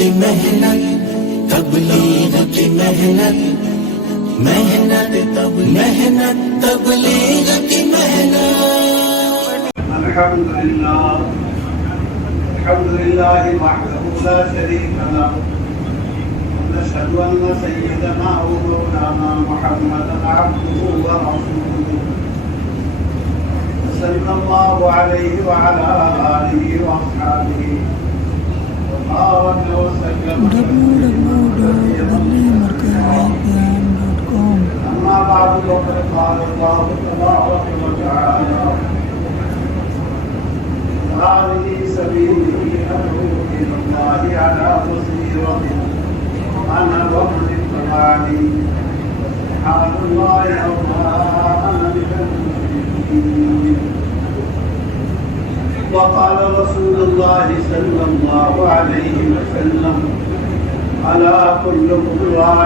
کی محنت، تبلیغ کی محنت، محنت تبلیغ کی محنت۔ الحمد لله وحده لا شريك له، ونشهد أن سيدنا ومولانا محمدا عبده ورسوله، صلى الله عليه وعلى آله وأصحابه وبارك وسلم www.markaziyatbeyan.com. أما بعد فقد قال الله تبارك وتعالى: هذه سبيلي أدعو إلى الله على بصيرة أنا ومن اتبعني سبحان الله وما أنا من المشركين. وقال رسول الله صلى الله عليه وسلم: ألا كلكم راع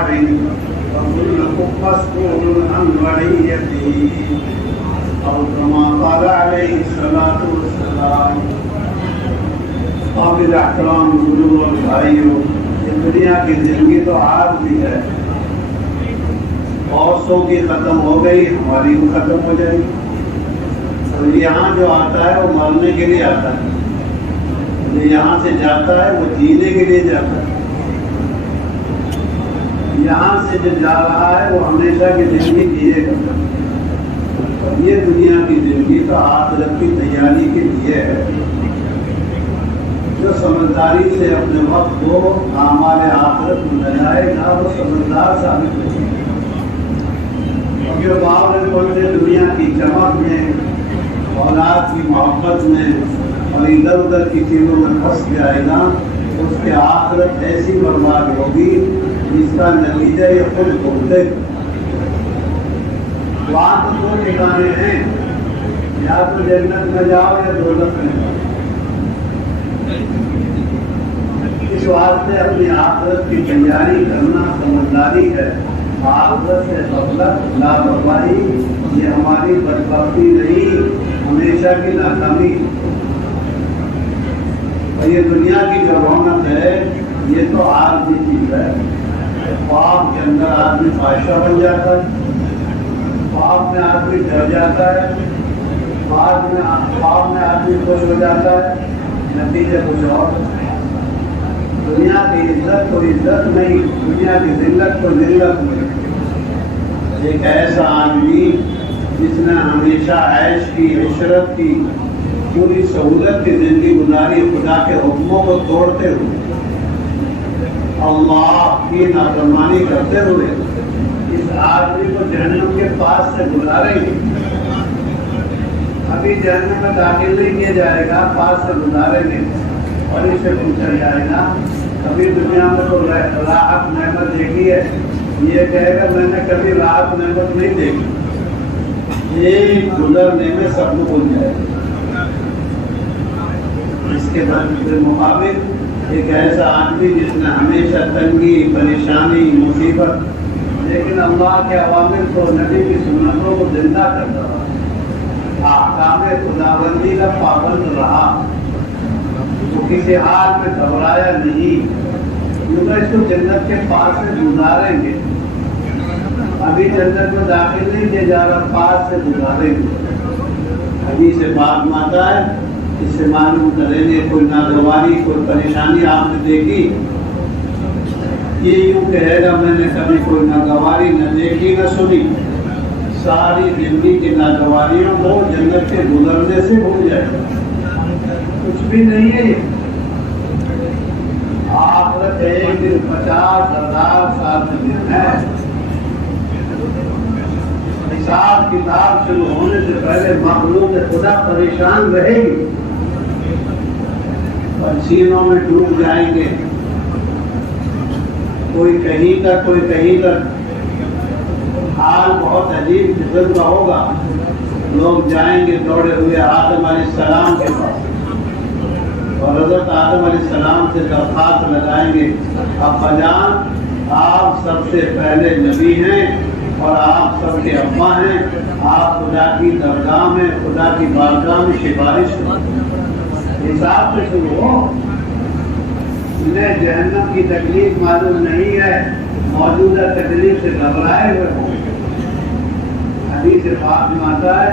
وكلكم مسؤول عن رعيته، أو كما قال عليه الصلاة والسلام۔ قابل احترام بزرگوں اور بھائیوں، یہ دنیا کی زندگی تو عارضی ہے، اور سو کی ختم ہو گئی، ہماری بھی ختم ہو جائے گی۔ اور یہاں جو آتا ہے وہ مرنے کے لیے آتا ہے، جو یہاں سے جاتا ہے وہ جینے کے لیے جاتا ہے۔ یہاں سے جو جا رہا ہے وہ ہمیشہ کی زندگی جیے گا، اور یہ دنیا کی زندگی تو آخرت کی تیاری کے لیے ہے۔ جو سمجھداری سے اپنے وقت کو اعمال آخرت میں لگائے گا وہ سمجھدار ثابت ہوگا۔ اور جو باپ نے پڑھتے دنیا کی چمک میں، اولاد کی محبت میں اور ادھر ادھر کی چیزوں میں پھنس جائے گا، اس کے آخرت ایسی برباد ہوگی جس کا نتیجہ یہ خود بھگتے گا۔ وہاں تو دو ٹھکانے ہیں، یا تو جنت میں جاؤ یا دوزخ میں جاؤ۔ اس واسطے اپنی آخرت کی تیاری کرنا سمجھداری ہے۔ آخرت سے غفلت، لاپرواہی یہ ہماری بدبختی نہیں، ہمیشہ کی ناکامی۔ اور یہ دنیا کی جو رونق ہے یہ تو عارضی چیز ہے۔ خواب کے اندر آدمی بادشاہ بن جاتا ہے، خواب میں آدمی ڈر جاتا ہے، خواب میں آدمی خوش ہو جاتا ہے، نتیجہ کچھ اور۔ دنیا کی عزت کو عزت نہیں، دنیا کی ذلت کو ذلت نہیں۔ ایک ایسا آدمی جس نے ہمیشہ عیش کی، عشرت کی، پوری سہولت کی زندگی گزاری، خدا کے حکموں کو توڑتے ہوئے، اللہ کی نافرمانی کرتے ہوئے، اس آدمی کو جہنم کے پاس سے گزاریں گے۔ ابھی جہنم میں داخل نہیں کیا جائے گا، پاس سے گزاریں گے، اور اس سے پوچھا جائے گا کبھی دنیا میں تو راحت نعمت دیکھی ہے؟ یہ کہے گا میں نے کبھی راحت نعمت نہیں دیکھی۔ ایک گزرنے میں سب کو بھول جائے گا۔ اس کے مقابل ایک ایسا آدمی جس نے ہمیشہ تنگی، پریشانی، مصیبت، لیکن اللہ کے عوامل کو، نبی کی سنتوں کو زندہ کرتا رہا، احکام خداوندی کا پابند رہا، وہ کسی حال میں گھبرایا نہیں، کیونکہ اس کو جنت کے پاس سے گزاریں گے۔ ابھی جنت میں داخل نہیں کیا جا رہا، پاس سے گزاریں گے۔ ابھی سے بات ماتا ہے، اس سے معلوم کریں گے کوئی ناگواری، کوئی پریشانی آپ نے دیکھی، یہ یوں کہے گا میں نے کبھی کوئی ناگواری نہ دیکھی نہ سنی۔ ساری زندگی کی ناگواریوں کو جنت کے گزرنے سے بھول جائے گا، کچھ بھی نہیں ہے۔ آخرت ایک دن 50,000 سال سے دن ہے۔ حساب کتاب شروع ہونے سے پہلے مخلوق خدا پریشان رہے گی، پسینوں میں ڈوب جائیں گے، کوئی کہیں تک کوئی کہیں تک، حال بہت عجیب قسم کا ہوگا۔ لوگ جائیں گے دوڑے ہوئے آدم علیہ السلام کے پاس، اور حضرت آدم علیہ السلام سے درخواست لگائیں گے ابا جان آپ سب سے پہلے نبی ہیں اور آپ سب کے ابا ہیں، آپ خدا کی درگاہ میں، خدا کی بارگاہ میں سفارش کریں۔ حساب سے شروع ہو، انہیں جہنم کی تکلیف معلوم نہیں ہے، موجودہ تکلیف سے گھبرائے ہوئے ہوں۔ حدیث پاک میں آتا ہے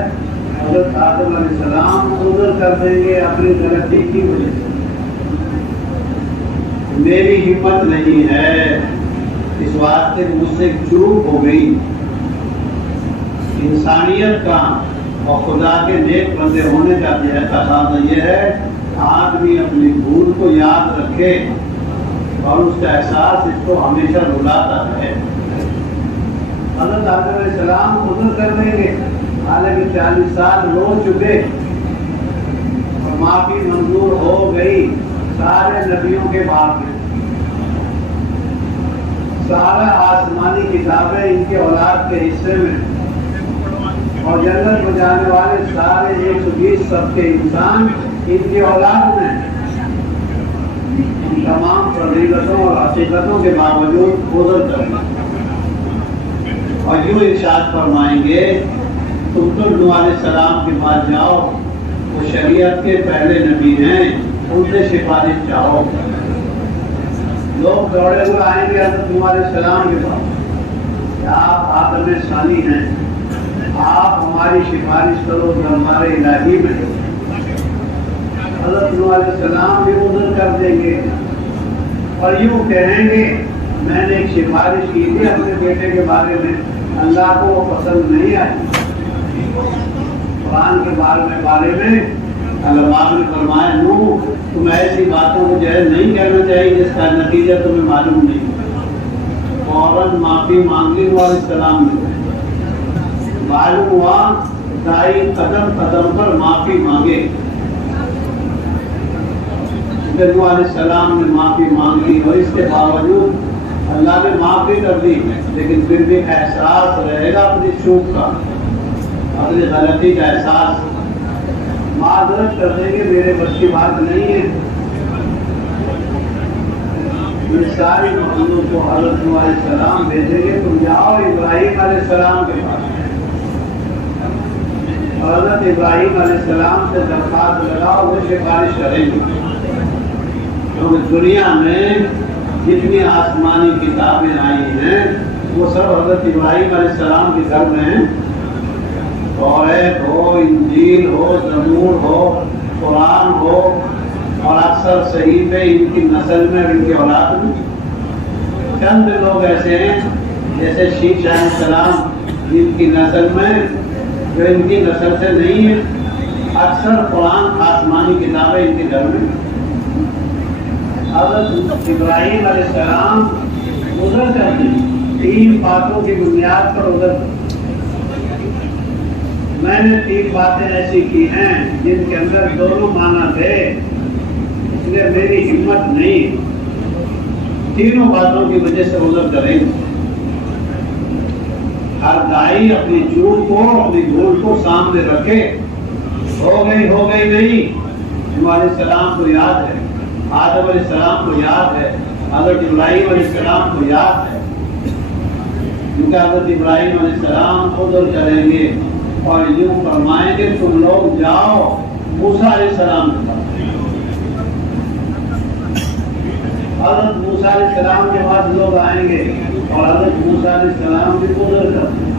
حضرت آدم علیہ السلام عذر کر دیں گے اپنی غلطی کی وجہ سے، میری ہمت نہیں ہے، اس واسطے مجھ سے چوک ہو گئی۔ انسانیت کا اور خدا کے نیک بندے ہونے کا تقاضا یہ ہے آدمی اپنی بھول کو یاد رکھے اور اس کا احساس اس کو ہمیشہ رلاتا ہے۔ حضرت آدم علیہ السلام عذر کر دیں گے، حالانکہ 40 سال رو چکے اور معافی منظور ہو گئی سارے نبیوں کے بعد میں۔ سارا آسمانی کتابیں ان کے اولاد کے حصے میں، اور جنت میں جانے والے سارے 120 سب کے انسان ان کی اولاد میں۔ ان تمام فضیلتوں اور حقیقتوں کے باوجود عذر کریں اور یوں ارشاد فرمائیں گے تم تو نوح علیہ السلام کے پاس جاؤ، وہ شریعت کے پہلے نبی ہیں، ان سے سفارش چاہو۔ لوگ دوڑے ہوئے آئیں گے حضرت نوح علیہ السلام کے پاس، آپ آدم ثانی ہیں، آپ ہماری سفارش کرو دربار الہی میں۔ حضرت نوح علیہ السلام بھی عذر کر دیں گے اور یوں کہیں گے میں نے ایک سفارش کی تھی اپنے بیٹے کے بارے میں، اللہ کو وہ پسند نہیں آئی۔ قرآن کے بارے میں اللہ پاک نے فرمایا نوح تم ایسی باتوں کو جو ہے نہیں کہنا چاہیے جس کا نتیجہ تمہیں معلوم نہیں۔ فوراً معافی مانگ لی نوح علیہ السلام نے، معلوم ہوا دائی قدم قدم پر معافی مانگے۔ نوح علیہ السلام نے معافی مانگ لی اور اس کے باوجود اللہ نے معافی کر دی، لیکن پھر بھی احساس رہے گا اپنی چوک کا، اپنی غلطی کا احساس۔ معذرت کر دیں گے میرے بس کی بات نہیں ہے۔ یہ ساری مخلوق کو حضرت نوح علیہ السلام بھیجیں گے تم جاؤ ابراہیم علیہ السلام کے پاس، اور حضرت ابراہیم علیہ السلام سے درخواست لگاؤ، وہ سفارش کریں گے۔ کیونکہ دنیا میں جتنی آسمانی کتابیں آئی ہیں وہ سب حضرت ابراہیم علیہ السلام کے گھر میں ہیں، توریت ہو، انجیل ہو، زبور ہو، قرآن ہو، اور اکثر صحیفے ان کی نسل میں اور ان کی اولاد میں۔ چند لوگ ایسے ہیں جیسے شیخ علیہ السلام جن کی نسل میں جو ان کی نسل سے نہیں ہے، اکثر قرآن آسمانی کتابیں ان کے گھر میں۔ حضرت ابراہیم علیہ السلام عذر کرتے ہیں 3 باتوں کی بنیاد پر عذر کرتے ہیں۔ میں نے 3 باتیں ایسی کی ہیں جن کے اندر دونوں معنی تھے، اس لیے میری ہمت نہیں، تینوں باتوں کی وجہ سے عذر کریں گے۔ ہر دائی اپنی چوک کو، اپنی بھول کو سامنے رکھے، ہو گئی نہیں۔ نوح علیہ السلام کو یاد ہے، آدم علیہ السلام کو یاد ہے، حضرت ابراہیم علیہ السلام کو یاد ہے، کیونکہ حضرت ابراہیم علیہ السلام عذر کریں گے اور یوں فرمائیں گے تم لوگ جاؤ موسیٰ علیہ السلام کے پاس۔ حضرت موسیٰ علیہ السلام کے بعد لوگ آئیں گے اور حضرت موسیٰ علیہ السلام بھی عذر کرتے ہیں۔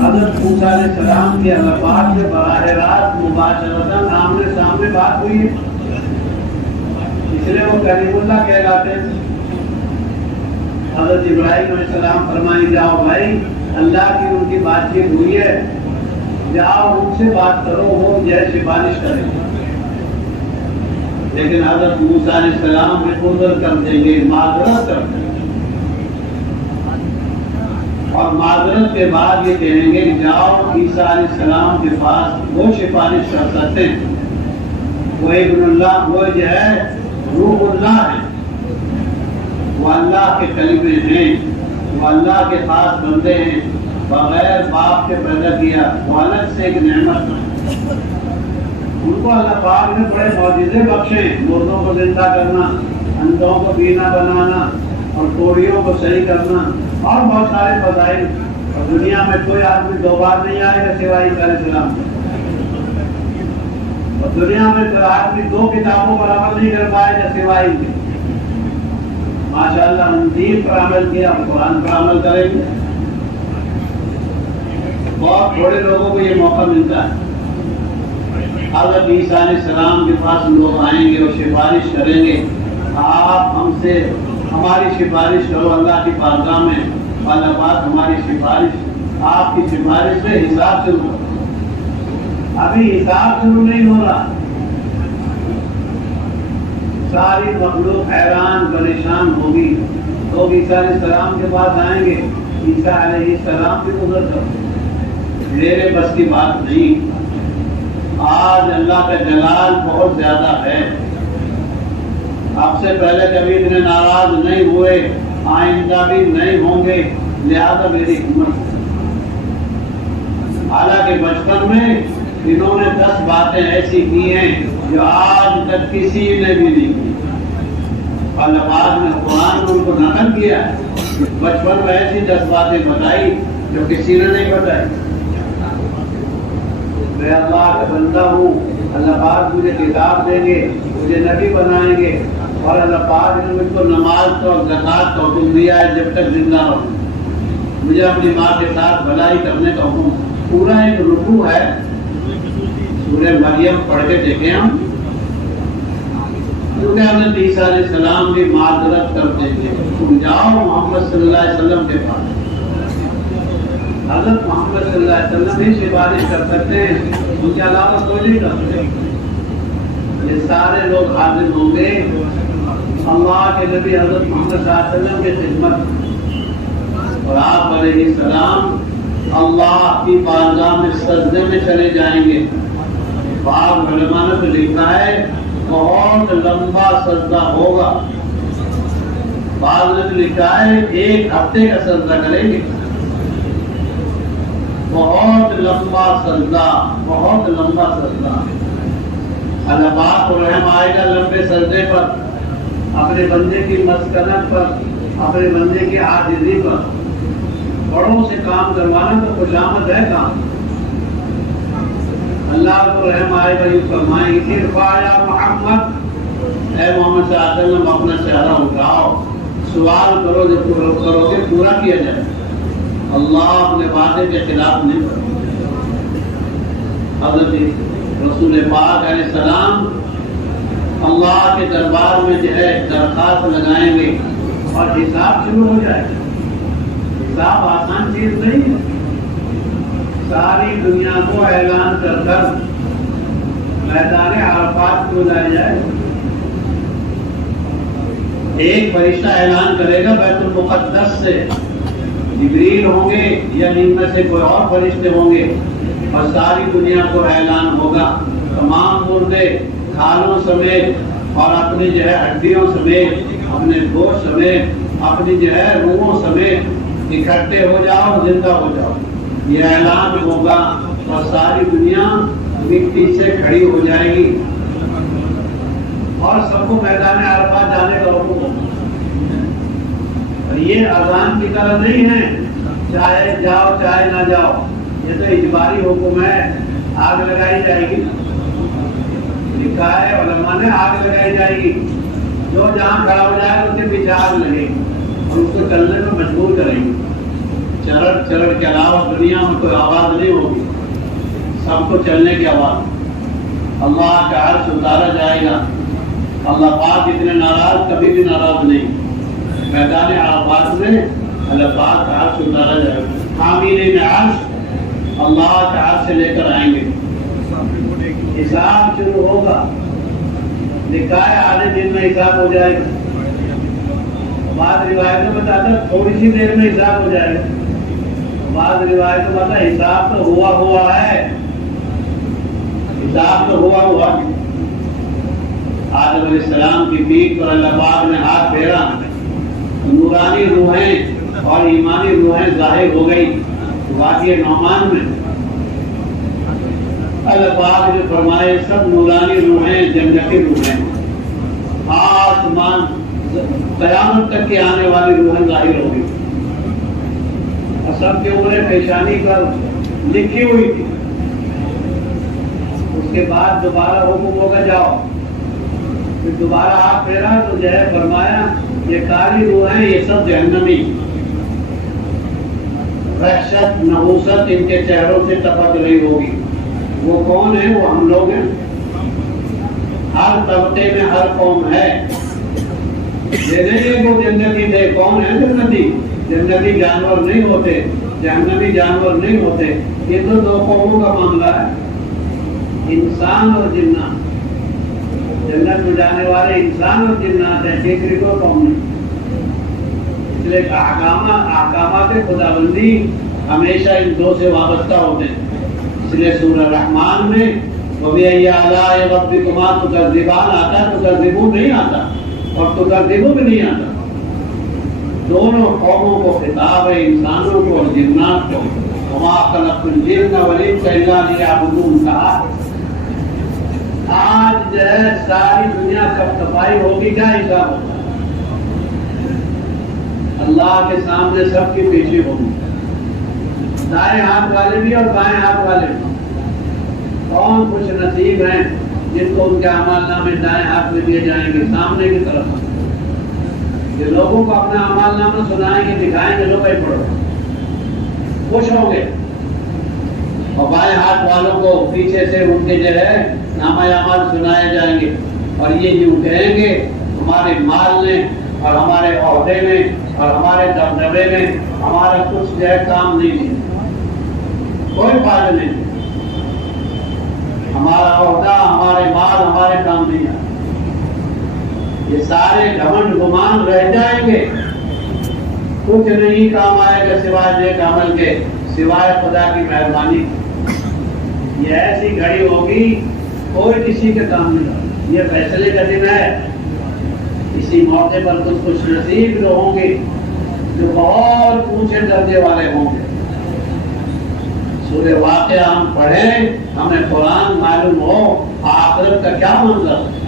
حضرت موسیٰ علیہ السلام کے اللہ پاک سے براہ راست مباشرتاً آمنے سامنے بات ہوئی ہے، اس لیے وہ کلیم اللہ کہلاتے ہیں۔ حضرت ابراہیم علیہ السلام فرمائیں جاؤ بھائی اللہ کی ان کی بات چیت ہوئی ہے، جاؤ ان سے بات کرو، وہ جیسے سفارش کریں گے۔ لیکن حضرت موسیٰ علیہ السلام میں عذر کر دیں گے، معذرت کر دیں گے، اور معذرت کے بعد یہ کہیں گے کہ جاؤ عیسیٰ علیہ السلام کے پاس، وہ سفارش کر سکتے ہیں، وہ ابن اللہ، وہ جو ہے روح اللہ ہے، وہ اللہ کے کلمے ہیں، وہ اللہ کے خاص بندے ہیں، بغیر باپ کے پیدا کیا، وہ الگ سے ایک نعمت ہے۔ ان کو اللہ پاک نے بڑے معجزے بخشے، مردوں کو زندہ کرنا، اندھوں کو بینا بنانا، اور کوڑیوں کو صحیح کرنا، اور بہت سارے فضائل، اور دنیا میں کوئی آدمی 2 بار نہیں آئے گا سوائے عیسیٰ علیہ السلام۔ اور دنیا میں کوئی آدمی 2 کتابوں پر عمل نہیں کر پائے جیسے سوائے کے ماشاءاللہ انجیل پر عمل کیا، قرآن پر عمل کریں گے۔ بہت تھوڑے لوگوں کو یہ موقع ملتا ہے۔ حضرت عیسیٰ علیہ السلام کے پاس لوگ آئیں گے اور سفارش کریں گے، آپ ہم سے ہماری سفارش کرو اللہ کی بارگاہ میں، اللہ پاک ہماری سفارش آپ کی سفارش سے حساب شروع کرو۔ ابھی حساب شروع نہیں ہو رہا، ساری مخلوق حیران پریشان ہوگی۔ لوگ عیسیٰ علیہ السلام کے پاس آئیں گے، عیسیٰ علیہ السلام بھی گزر کرو، میرے بس کی بات نہیں۔ آج اللہ کا جلال بہت زیادہ ہے، آپ سے پہلے کبھی اتنے ناراض نہیں ہوئے، آئندہ بھی نہیں ہوں گے، لہذا میری ہمت۔ حالانکہ بچپن میں انہوں نے 10 باتیں ایسی کی ہیں جو آج تک کسی نے بھی نہیں کی، اور بعد میں قرآن نے ان کو نقل کیا ہے۔ بچپن میں ایسی 10 باتیں بتائی جو کسی نے نہیں بتائی۔ میں اللہ کا بندہ ہوں، اللہ پاک مجھے کتاب دیں گے، مجھے نبی بنائیں گے، اور اللہ پاک نے مجھ کو نماز اور زکوٰۃ کا حکم دیا ہے جب تک زندہ رہوں، مجھے اپنی ماں کے ساتھ بھلائی کرنے کا حکم۔ پورا ایک رکوع ہے، سورہ مریم پڑھ کے دیکھیں ہم، کیونکہ حضرت عیسیٰ علیہ السلام بھی معذرت کرتے تھے، تم جاؤ محمد صلی اللہ علیہ وسلم کے پاس۔ حضرت محمد صلی اللہ علیہ وسلم ہی سفارش کر سکتے ہیں، ان کے علاوہ کوئی نہیں کر سکتے۔ یہ سارے لوگ حاضر ہوں گے اللہ کے نبی حضرت محمد صلی اللہ علیہ وسلم کی خدمت، اور آپ علیہ السلام اللہ کی بارگاہ میں سجدے میں چلے جائیں گے۔ بعض علماء نے تو لکھا ہے بہت لمبا سجدہ ہوگا، بعض نے تو لکھا ہے 1 ہفتے کا سجدہ کریں گے، بہت لمبا سجدہ، بہت لمبا سجدہ۔ اللہ پاک کو رحم آئے گا لمبے سجدے پر، اپنے بندے کی مسکنت پر، اپنے بندے کی عاجزی پر۔ بڑوں سے کام کروانا تو خوشامد ہے کام۔ اللہ کو رحم آئے گا، یہ فرمائیں گے ارفع یا محمد، اے محمد صلی اللہ علیہ وسلم اپنا چہرہ اٹھاؤ، سوال کرو، جب کرو گے پورا کیا جائے۔ اللہ اپنے وعدے کے خلاف نہیں کرتا۔ حضرت رسول پاک علیہ السلام اللہ کے دربار میں جو ہے درخواست لگائیں گے اور حساب شروع ہو جائے گا۔ حساب آسان چیز نہیں ہے، ساری دنیا کو اعلان کر کر میدان عرفات کو لایا جائے۔ ایک فرشتہ اعلان کرے گا بیت المقدس سے، جبریل ہوں گے یا ان میں سے کوئی اور فرشتے ہوں گے، اور ساری دنیا کو اعلان ہوگا، تمام مردے کھالوں سمیت اور اپنی جو ہے ہڈیوں سمیت، اپنے گوشت سمیت، اپنی جو ہے روحوں سمیت اکٹھے ہو جاؤ، زندہ ہو جاؤ، یہ اعلان ہوگا، اور ساری دنیا مٹی سے کھڑی ہو جائے گی، اور سب کو میدان عرفات جانے کا حکم ہوگا۔ یہ اذان کی طرح نہیں ہے چاہے جاؤ چاہے نہ جاؤ، یہ تو اجباری حکم ہے، آگ لگائی جائے گی، لکھا ہے علماء نے آگ لگائی جائے گی، جو جہاں کھڑا ہو جائے اس کے پیچھے آگ لگے گی اور اس کو چلنے میں مجبور کریں گے۔ چرڑ چرڑ کے علاوہ دنیا میں کوئی آواز نہیں ہوگی، سب کو چلنے کی آواز۔ اللہ کا عرش اتارا جائے گا، اللہ پاک اتنے ناراض کبھی بھی ناراض نہیں، میدان عرفات میں اللہ پاک کا عرش اتارا جائے گا، حاملین عرش اللہ کا عرش سے لے کر آئیں گے، حساب شروع ہوگا، لکھا ہے آدھے دن میں حساب ہو جائے گا، بعض روایتوں میں بتاتا ہے تھوڑی سی دیر میں حساب ہو جائے گا، بعض روایتوں میں بتاتا ہے حساب تو ہوا ہے، حساب تو ہوا۔ آدم علیہ السلام کی پیٹھ پر اللہ پاک نے ہاتھ پھیرا، نورانی روحیں اور ایمانی روحیں ظاہر ہو گئی وادی نعمان میں۔ اللہ پاک نے فرمائے سب نورانی روحیں جنتی روحیں، آسمان قیامت تک کے آنے والی روحیں ظاہر ہو گئی، اور سب کے عمریں پیشانی پر لکھی ہوئی تھی، اس کے بعد دوبارہ حکم ہوگا جاؤ، پھر دوبارہ ہاتھ پھیرا تو جو ہے فرمایا یہ کالی روح ہیں، یہ سب جہنمی، وحشت نحوست ان کے چہروں سے ٹپک رہی ہوگی۔ وہ کون ہے؟ وہ ہم لوگ ہیں، ہر طبقے میں ہر قوم ہے، یہ نہیں ہے وہ جنتی تھے۔ کون ہے جنتی؟ جنتی جانور نہیں ہوتے، جہنمی جانور نہیں ہوتے، یہ تو دو قوموں کا معاملہ ہے، انسان اور جنات۔ جنت میں جانے والے انسان اور جنات ہیں، تیسری کوئی قوم نہیں۔ اس لیے احکامات خداوندی ہمیشہ ان دو سے وابستہ ہوتے ہیں۔ اس لیے سورہ رحمان میں وَبِأَيِّ آلَاءِ رَبِّكُمَا تُكَذِّبَانِ آتا ہے، تُكَذِّبُونَ نہیں آتا، اور تُكَذِّبُونَ بھی نہیں آتا۔ دونوں قوموں کو خطاب ہے، انسانوں کو اور جنات کو۔ وَمَا خَلَقْتُ الْجِنَّ وَالْإِنسَ إِلَّا لِيَعْبُدُونِ کہا۔ آج جو ہے ساری دنیا کب صفائی ہوگی، کیا حساب ہوگا؟ اللہ کے سامنے سب کی پیشی ہوگی، دائیں ہاتھ والے بھی اور بائیں ہاتھ والے بھی۔ کون خوش نصیب ہیں جن کو ان کے اعمال نامے دائیں ہاتھ میں دیے جائیں گے، سامنے کی طرف۔ یہ لوگوں کو اپنا اعمال نامہ سنائیں گے، دکھائیں گے، لو بھائی پڑھو، خوش ہوں گے۔ اور بائیں ہاتھ والوں کو پیچھے سے ان کے جو ہے نامہ اعمال سنائے جائیں گے، اور یہ یوں کہیں گے ہمارے مال نے اور ہمارے عہدے نے اور ہمارے دبدبے میں ہمارا کچھ جو ہے کام نہیں دیا، کوئی فائدہ نہیں، ہمارا عہدہ، ہمارے مال، ہمارے کام نہیں آئے۔ یہ سارے گھمنڈ گمان رہ جائیں گے، کچھ نہیں کام آئے گا سوائے نیک عمل کے، سوائے خدا کی مہربانی۔ یہ ایسی گھڑی ہوگی کوئی کسی کے کام نہیں آئے۔ یہ فیصلے کا دن ہے، اسی موقع پر کچھ خوش نصیب جو ہوں گے جو بہت اونچے درجے والے ہوں گے۔ سورہ واقعہ ہم پڑھیں، ہمیں قرآن معلوم ہو آخرت کا کیا منظر ہے۔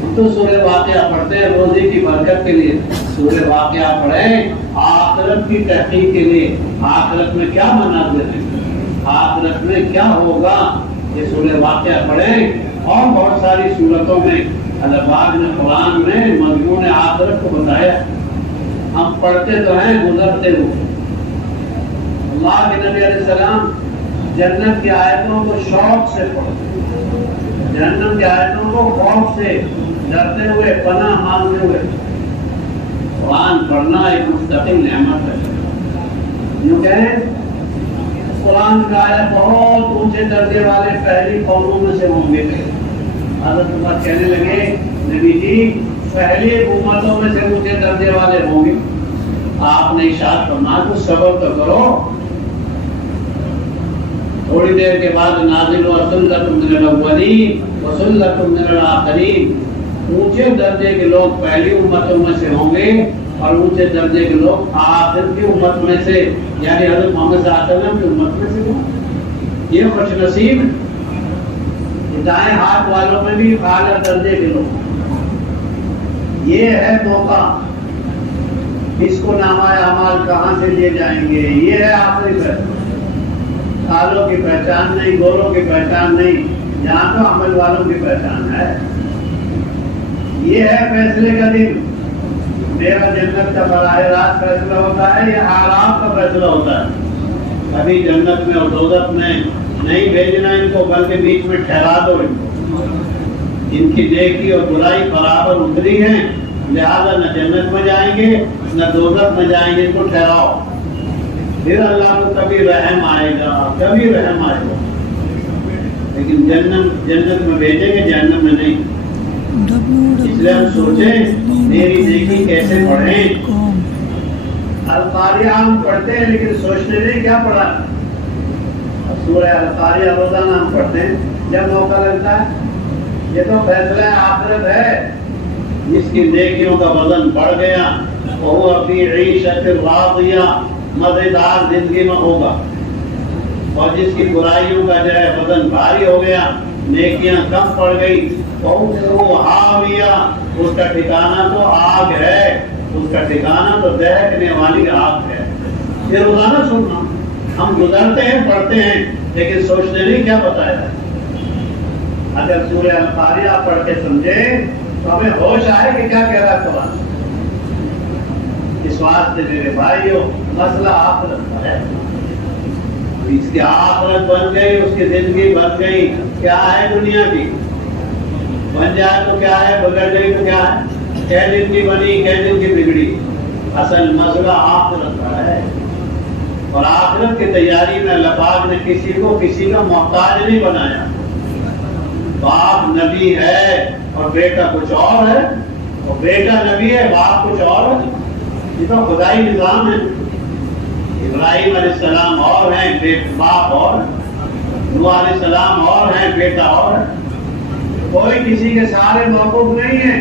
ہم تو سورہ واقعہ پڑھتے ہیں روزی کی برکت کے لیے، سورہ واقعہ پڑھیں آخرت کی تحقیق کے لیے، آخرت میں کیا مناظر ہے، آخرت میں کیا ہوگا، یہ سورہ واقعہ پڑھیں۔ اور بہت ساری صورتوں میں اللہ پاک نے قرآن میں مضمون آخرت کو بتایا، ہم پڑھتے تو ہیں، گزرتے ہوئے۔ اللہ کے نبی علیہ السلام جنت کی آیتوں کو شوق سے پڑھتے، جنت کی آیتوں کو خوف سے ڈرتے ہوئے، پناہ مانگتے ہوئے۔ قرآن پڑھنا ایک مستقل نعمت ہے۔ یوں کہیں قرآن کا آیت بہت اونچے درجے والے پہلی قوموں میں سے ہوں گے۔ حضرت عمر کہنے لگے نبی جی پہلی امتوں میں سے اونچے درجے والے ہوں گے۔ آپ نے ارشاد فرمایا تو صبر تو کرو۔ تھوڑی دیر کے بعد نازل ہوا سلۃ من الاولین وسلۃ من الآخرین۔ اونچے درجے کے لوگ پہلی امتوں میں سے ہوں گے اور اونچے درجے کے لوگ آخر کی امت میں سے، یعنی حضرت محمد صلی اللہ علیہ وسلم کی امت میں سے ہوں۔ یہ خوش نصیب دائیں ہاتھ والوں میں بھی اعلیٰ درجے کے لوگ۔ یہ ہے موقع، اس کو نامہ اعمال کہاں سے لیے جائیں گے، یہ ہے آخری فیصلہ۔ کالوں کی پہچان نہیں، گوروں کی پہچان نہیں، یہاں تو عمل والوں کی پہچان ہے۔ یہ ہے فیصلے کا دن۔ میرا جنت کا براہ راست فیصلہ ہوتا ہے یا آرام کا فیصلہ ہوتا ہے؟ کبھی جنت میں اور دوزخ میں نہیں بھیجنا ان کو، بلکہ بیچ میں ٹھہرا دو ان کو۔ ان کی نیکی اور برائی برابر اتری ہیں، لہذا نہ جنت میں جائیں گے نہ دوزخ میں جائیں گے، ان کو ٹھہراؤ۔ پھر اللہ کو کبھی رحم آئے گا، کبھی رحم آئے گا، لیکن جنت میں بھیجیں گے، جہنم میں نہیں۔ اس لیے ہم سوچیں میری نیکی کیسے پڑھیں۔ القاریہ ہم پڑھتے ہیں لیکن سوچتے نہیں کیا پڑھا۔ سورہ القاریہ روزانہ ہم پڑھتے ہیں جب موقع لگتا ہے۔ یہ تو فیصلہ آخرت ہے، جس کی نیکیوں کا وزن بڑھ گیا وہ فی عیشۃ راضیہ، مزیدار زندگی میں ہوگا، اور جس کی برائیوں کا جو ہے وزن بھاری ہو گیا، نیکیاں کم پڑ گئی، وہ حاویہ، اس کا ٹھکانہ تو آگ ہے، اس کا ٹھکانہ تو دہکنے والی آگ ہے۔ یہ روزانہ سننا، ہم گزرتے ہیں، پڑھتے ہیں، لیکن سوچتے نہیں کیا بتایا ہے۔ اگر سورہ القاریہ پڑھ کے سمجھے تو ہمیں ہوش آئے کہ کیا کہہ رہا ہے قرآن۔ اس واسطے میرے بھائیوں مسئلہ آخرت کا ہے، اس کی آخرت بن گئی، اس کی زندگی بن گئی، کیا ہے دنیا کی، بن جائے تو کیا ہے، بگڑ گئی تو کیا ہے، کہہ دن کی بنی کہہ دن کی بگڑی۔ اصل مسئلہ آخرت کا ہے، اور آخرت کی تیاری میں اللہ پاک نے کسی کو کسی کا محتاج نہیں بنایا۔ باپ نبی ہے اور بیٹا کچھ اور ہے، اور بیٹا نبی ہے باپ کچھ اور ہے، یہ تو خدائی نظام ہے۔ ابراہیم علیہ السلام اور ہیں، باپ اور، نوح علیہ السلام اور ہیں، بیٹا اور ہے۔ کوئی کسی کے سارے موقوف نہیں ہے۔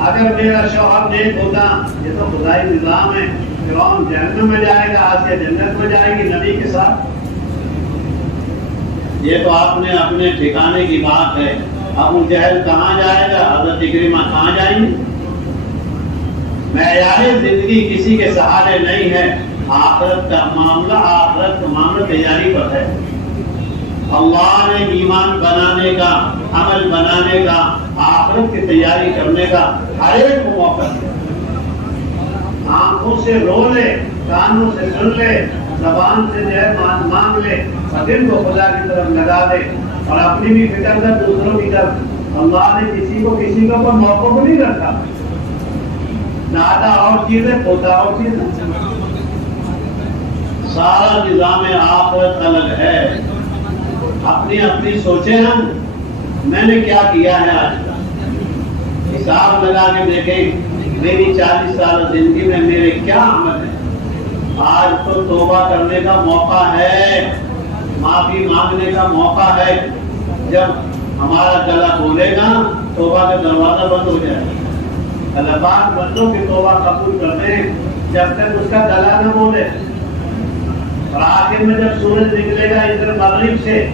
اگر میرا شوہر نیک ہوتا، یہ تو خدائی نظام ہے، فرعون جہنم میں جائے گا، آسیہ جنت میں جائے گی نبی کے ساتھ۔ یہ تو آپ نے اپنے ٹھکانے کی بات ہے۔ ابو جہل کہاں جائے گا، حضرت اکرمہ کہاں جائیں گے؟ معیار زندگی کسی کے سہارے نہیں ہے۔ آخرت کا معاملہ تیاری پر ہے۔ اللہ نے ایمان بنانے کا، عمل بنانے کا، آخرت کی تیاری کرنے کا ہر ایک کو موقع دیا۔ آنکھوں سے رو لے، کانوں سے سن لے، زبان سے جو ہے مانگ لے، اور دل کو خدا کی طرف لگا دے، اور اپنی بھی فکر کر، دوسروں کی کر۔ اللہ نے کسی کو پر موقع کو نہیں رکھا۔ نادا اور چیز ہے، پوتا اور چیز ہے۔ سارا نظام آخرت الگ ہے۔ اپنی اپنی سوچیں ہم، میں نے کیا کیا ہے آج تک، حساب لگا کے دیکھیں میری 40 سال زندگی میں میرے کیا عمل ہے۔ آج تو توبہ کرنے کا موقع ہے، معافی مانگنے کا موقع ہے۔ جب ہمارا گلا بولے گا توبہ کا دروازہ بند ہو جائے گا۔ اللہ پاک بندوں کی توبہ قبول کرتے ہیں جب تک اس کا گلا نہ بولے، اور آخر میں جب سورج نکلے گا ادھر مغرب سے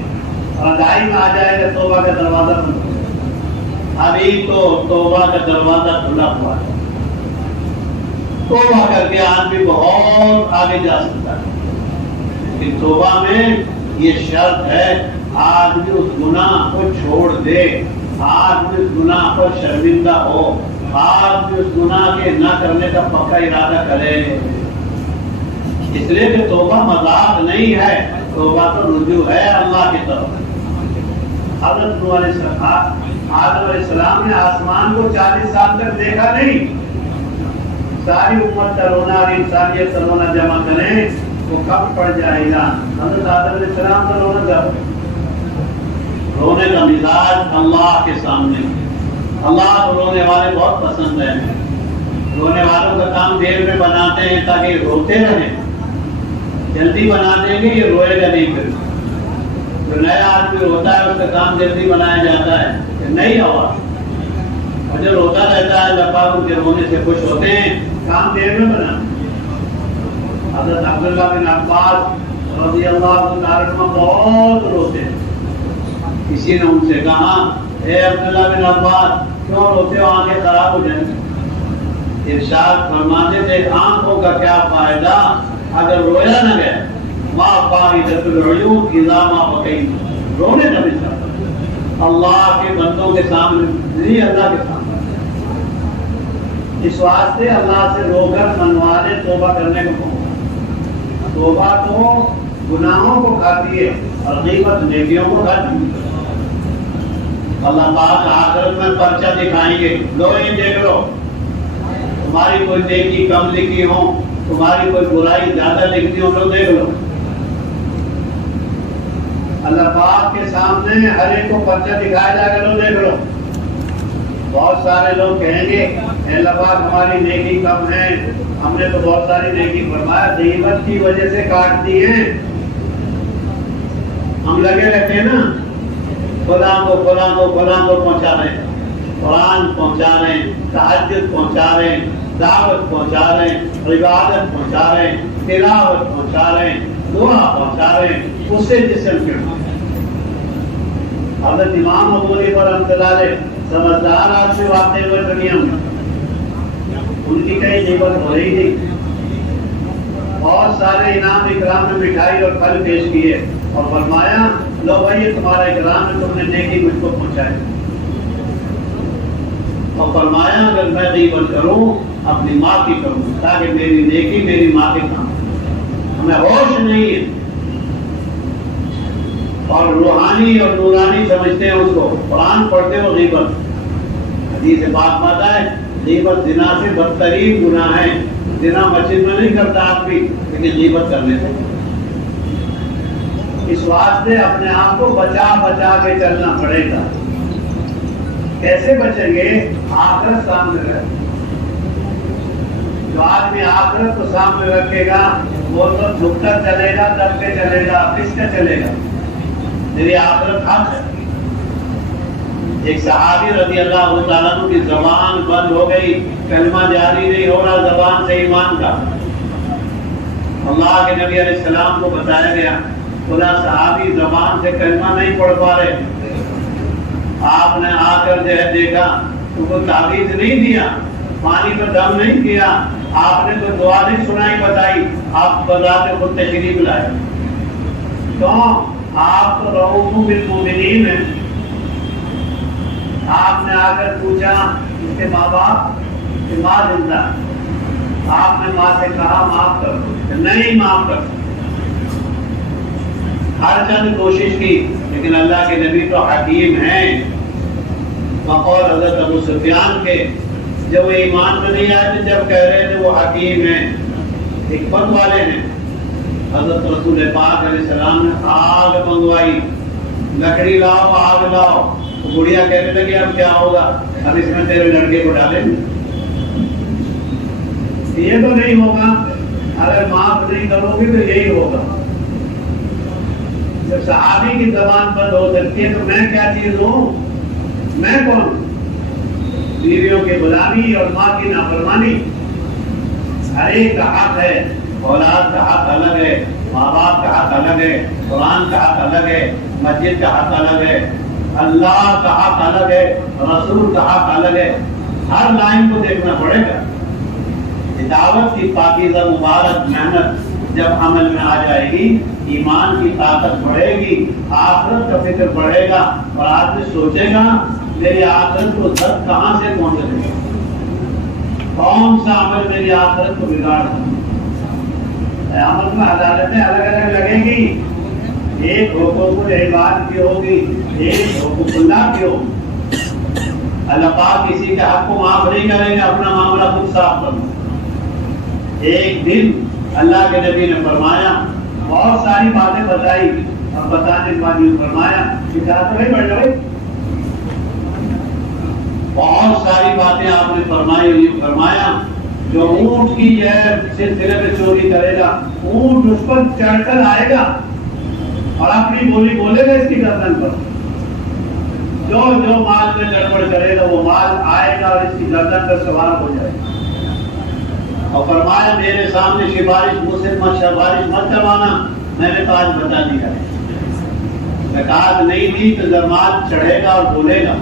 اور ادائی میں آ جائے گا توبہ کا دروازہ بند ہو جائے گا۔ ابھی تو توبہ کا دروازہ کھلا ہوا ہے۔ توبہ کر کے آدمی بہت آگے جا سکتا ہے، لیکن توبہ میں یہ شرط ہے آدمی اس گناہ کو چھوڑ دے، آدمی اس گناہ پر شرمندہ ہو، آدمی اس گناہ کے نہ کرنے کا پکا ارادہ کرے۔ اس لیے کہ توبہ مذاق نہیں ہے، توبہ تو رجوع ہے اللہ کی طرف۔ حضرت نوح علیہ السلام، آدم علیہ السلام نے آسمان کو 40 سال تک دیکھا نہیں۔ ساری امت کا رونا اور انسانیت کا رونا جمع کریں وہ کب پڑ جائے گا۔ حضرت آدم علیہ السلام کا رونا جب رونے کا مزاج اللہ کے سامنے، اللہ کو رونے والے بہت پسند ہیں۔ رونے والوں کا کام دیر میں بناتے ہیں تاکہ روتے رہیں، جلدی بنا دیں گے یہ روئے گا نہیں۔ پھر جو نیا آدمی روتا ہے اس کا کام جلدی بنایا جاتا ہے کہ نہیں ہوا، اور جو روتا رہتا ہے اللہ پاک ان کے رونے سے خوش ہوتے ہیں، کام دیر میں بنا۔ حضرت عبداللہ بن عباس رضی اللہ عنہ بہت روتے ہیں۔ کسی نے ان سے کہا اے عبداللہ بن عباس کیوں روتے ہو، آنکھیں خراب ہو جائیں۔ ارشاد فرماتے تھے آنکھوں کا کیا فائدہ اگر رویا نہ گیا، ما فائدۃ العیون اذا ما بکیت، رونے نہ بھی چاہتا اللہ کے بندوں کے سامنے نہیں، اللہ کے سامنے۔ اس واسطے اللہ سے رو کر منوا لے، توبہ کرنے کو کہو۔ توبہ تو گناہوں کو کھاتی ہے اور غیبت نیکیوں کو کھاتی ہے۔ اللہ پاک آخرت میں پرچہ دکھائیں گے، لو یہ دیکھ لو، تمہاری کوئی نیکی کم لکھی ہو، تمہاری کوئی برائی زیادہ لکھتی ہو، لو دیکھ لو۔ اللہ پاک کے سامنے ہر ایک کو پرچہ دکھایا جائے گا، لو دیکھ لو۔ بہت سارے لوگ کہیں گے اے اللہ پاک ہماری نیکی کم ہے، ہم نے تو بہت ساری نیکی فرمایا، غیبت کی وجہ سے کاٹ دی ہیں۔ ہم لگے رہتے ہیں نا، فلاں کو پہنچا رہے ہیں، قرآن پہنچا رہے ہیں، تہجد پہنچا رہے ہیں، دعوت پہنچا رہے ہیں، عبادت پہنچا رہے ہیں، تلاوت پہنچا رہے ہیں، دعا پہنچا رہے ہیں، اس سے جسم کے حضرت امام ابو حنیفہ رحمۃ اللہ علیہ سمجھدار آدمی واقع ہوئے دنیا میں، ان کی کئی غیبت ہو رہی تھی، بہت سارے انعام اکرام میں مٹھائی اور پھل پیش کیے اور فرمایا لو بھائی یہ تمہارا اکرام ہے، تم نے نیکی مجھ کو پہنچائی. اور فرمایا اگر میں غیبت کروں اپنی ماں کی کروں تاکہ میری نیکی میری ماں کے کام. ہمیں ہوش نہیں ہے اور روحانی اور نورانی سمجھتے ہیں اس کو. قرآن پڑھتے ہو غیبت. حدیث پاک میں آتا ہے غیبت زنا سے بدترین گناہ ہے. زنا مسجد میں نہیں کرتا آدمی، لیکن غیبت کرنے سے. اس واسطے اپنے آپ کو بچا بچا کے چلنا پڑے گا. کیسے بچیں گے؟ آخرت سامنے رکھ. جو آدمی آخرت کو سامنے رکھے گا وہ تو جھک کر چلے گا، دب کے چلے گا، پس کے چلے گا. میری آخرت حق ہے. ایک صحابی رضی اللہ تعالیٰ عنہ کی زبان بند ہو گئی، کلمہ جاری نہیں ہو رہا زبان سے ایمان کا. اللہ کے نبی علیہ السلام کو بتایا گیا خدا صحابی زبان سے کلمہ نہیں پڑھ پا رہے. آپ نے آ کر جو ہے دیکھا تو کو تعویذ نہیں دیا، پانی پر دم نہیں کیا، آپ نے تو دعا نہیں سنائی بتائی، آپ بذات خود تشریف لائے. کیوں؟ آپ تو رؤوف بالمؤمنین ہیں. آپ نے آ کر پوچھا اس کے ماں باپ کہ ماں زندہ. آپ نے ماں سے کہا معاف کر دو، نہیں معاف کر دو. ہر چند کوشش کی لیکن اللہ کے نبی تو حکیم ہیں. بقول حضرت ابو سفیان کے جب وہ ایمان میں نہیں آئے تھے، جب کہہ رہے تھے وہ حکیم ہیں، حکمت والے ہیں. حضرت رسول پاک علیہ السلام نے آگ منگوائی، لکڑی لاؤ آگ لاؤ. بڑھیا کہنے لگے اب کیا ہوگا؟ اب اس میں تیرے لڑکے کو ڈالیں. یہ تو نہیں ہوگا، اگر معاف نہیں کرو گے تو یہی ہوگا. جب صحابی کی زبان بند ہو سکتی ہے تو میں کیا چیز ہوں؟ میں کون؟ بیویوں کی غلامی اور ماں کی نافرمانی. ہر ایک کا حق ہے. اولاد کا حق الگ ہے، ماں باپ کا حق الگ ہے، قرآن کا حق الگ ہے، مسجد کا حق الگ ہے، اللہ کا حق الگ ہے، رسول کا حق الگ ہے. ہر لائن کو دیکھنا پڑے گا. دعوت کی پاکیزہ مبارک محنت جب عمل میں آ جائے گی، ایمان کی طاقت بڑھے گی، آخرت کا فکر بڑھے گا اور آدمی سوچے گا میری آخرت کو زد کہاں سے پہنچے گا، کون سا عمل میری آخرت کو بگاڑ دے. عمل میں عدالتیں الگ الگ لگیں گی. ایک حقوق العباد کی ہوگی، ایک حقوق اللہ کی ہوگی. اللہ پاک کسی کے حق کو معاف نہیں کریں گے، اپنا معاملہ خود صاف کرنا. ایک دن اللہ کے نبی نے فرمایا، بہت ساری باتیں بتائی اور بتانے کے بعد یہ فرمایا کہ چاہتے بھائی بڑھ جائے. بہت ساری باتیں آپ نے فرمائی. یہ فرمایا جو اونٹ کی سلسلے میں چوری کرے گا، اونٹ اس پر چڑھ کر آئے گا اور اپنی بولی بولے گا اس کی گردن پر. جو جو مال میں گڑبڑ کرے گا وہ مال آئے گا اور اس کی گردن پر سوار ہو جائے گا. اور فرمایا میرے سامنے سفارش مجھ سے مت سفارش مت کروانا، میں نے تو آج بتا دیا. زکات نہیں دی تو زرمال چڑھے گا اور بولے گا،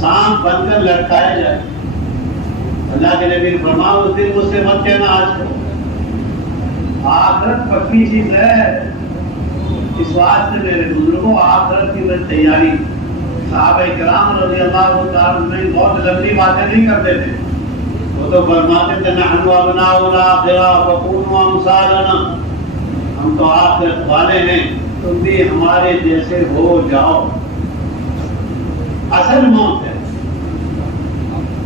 سانپ بن کر لٹکایا جائے. اللہ کے نبی نے فرمایا اس دن مجھ سے مت کہنا آج کو. آخرت پکی چیز ہے. اس واسطے میرے بزرگوں آخرت کی بڑی تیاری. صحابہ کرام رضی اللہ تعالیٰ عنہ بہت لمبی باتیں نہیں کرتے تھے. وہ تو فرماتے تھے نحن ابناء الاخرہ فکونوا امثالنا، ہم تو آخرت والے ہیں، تم بھی ہمارے جیسے ہو جاؤ. اصل موت ہے.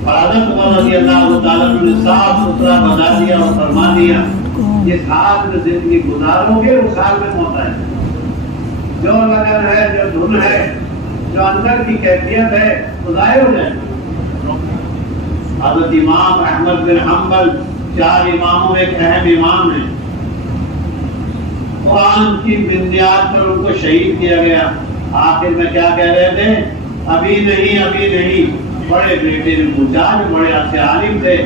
اور حضرت عمر رضی اللہ تعالیٰ نے صاف ستھرا بتا دیا اور فرما دیا جس حال میں زندگی گزارو گے اس حال میں موت آئے. جو لگن ہے، جو دھن ہے، جو اندر کی کیفیت ہے وہ ظاہر ہو جائے. حضرت امام احمد بن حنبل 4 اماموں میں ایک اہم امام ہیں. قرآن کی بنیاد پر ان کو شہید کیا گیا. آخر میں کیا کہہ رہے تھے؟ ابھی نہیں ابھی نہیں. بڑے بیٹے نے پوچھا جو بڑے اچھے عالم تھے،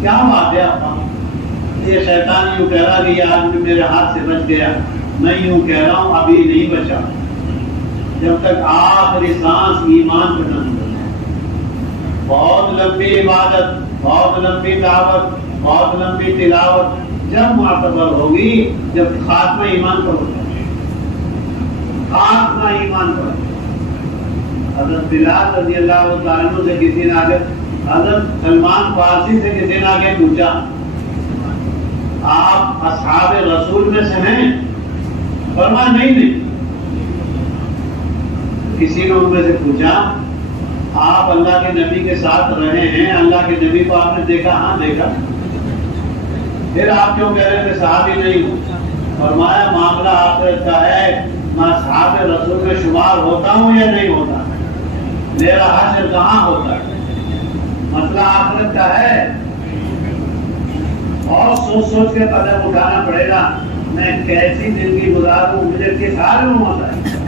کیا بات ہے آپ؟ یہ شیطان یوں کہہ رہا کہ یہ آدمی میرے ہاتھ سے بچ گیا. میں یوں کہہ رہا ہوں ابھی نہیں بچا. جب تک آخری سانس ایمان پہ نہ نکلے. بہت لمبی عبادت، بہت لمبی دعوت، بہت لمبی تلاوت جب معتبر ہوگی جب خاتمہ ایمان پر ہوگا. خاص نہ ایمان پر۔ حضرت بلال رضی اللہ تعالیٰ عنہ سے کسی نے آگے، حضرت سلمان فارسی سے کسی نے آگے پوچھا آپ اصحاب رسول میں سے ہیں؟ فرمایا نہیں۔ کسی نے ان میں سے پوچھا آپ اللہ کے نبی کے ساتھ رہے ہیں، اللہ کے نبی کو آپ نے دیکھا؟ ہاں دیکھا۔ پھر آپ کیوں کہہ رہے ہیں کہ صحابی نہیں ہوں؟ فرمایا معاملہ آخرت کا ہے، میں اصحاب رسول میں شمار ہوتا ہوں یا نہیں ہوتا؟ میرا حشر کہاں ہوتا ہے؟ مسئلہ آخرت کا ہے، اور سوچ سوچ کے قدم اٹھانا پڑے گا میں کیسی زندگی گزاروں، مجھے کس حال میں ہوتا ہے۔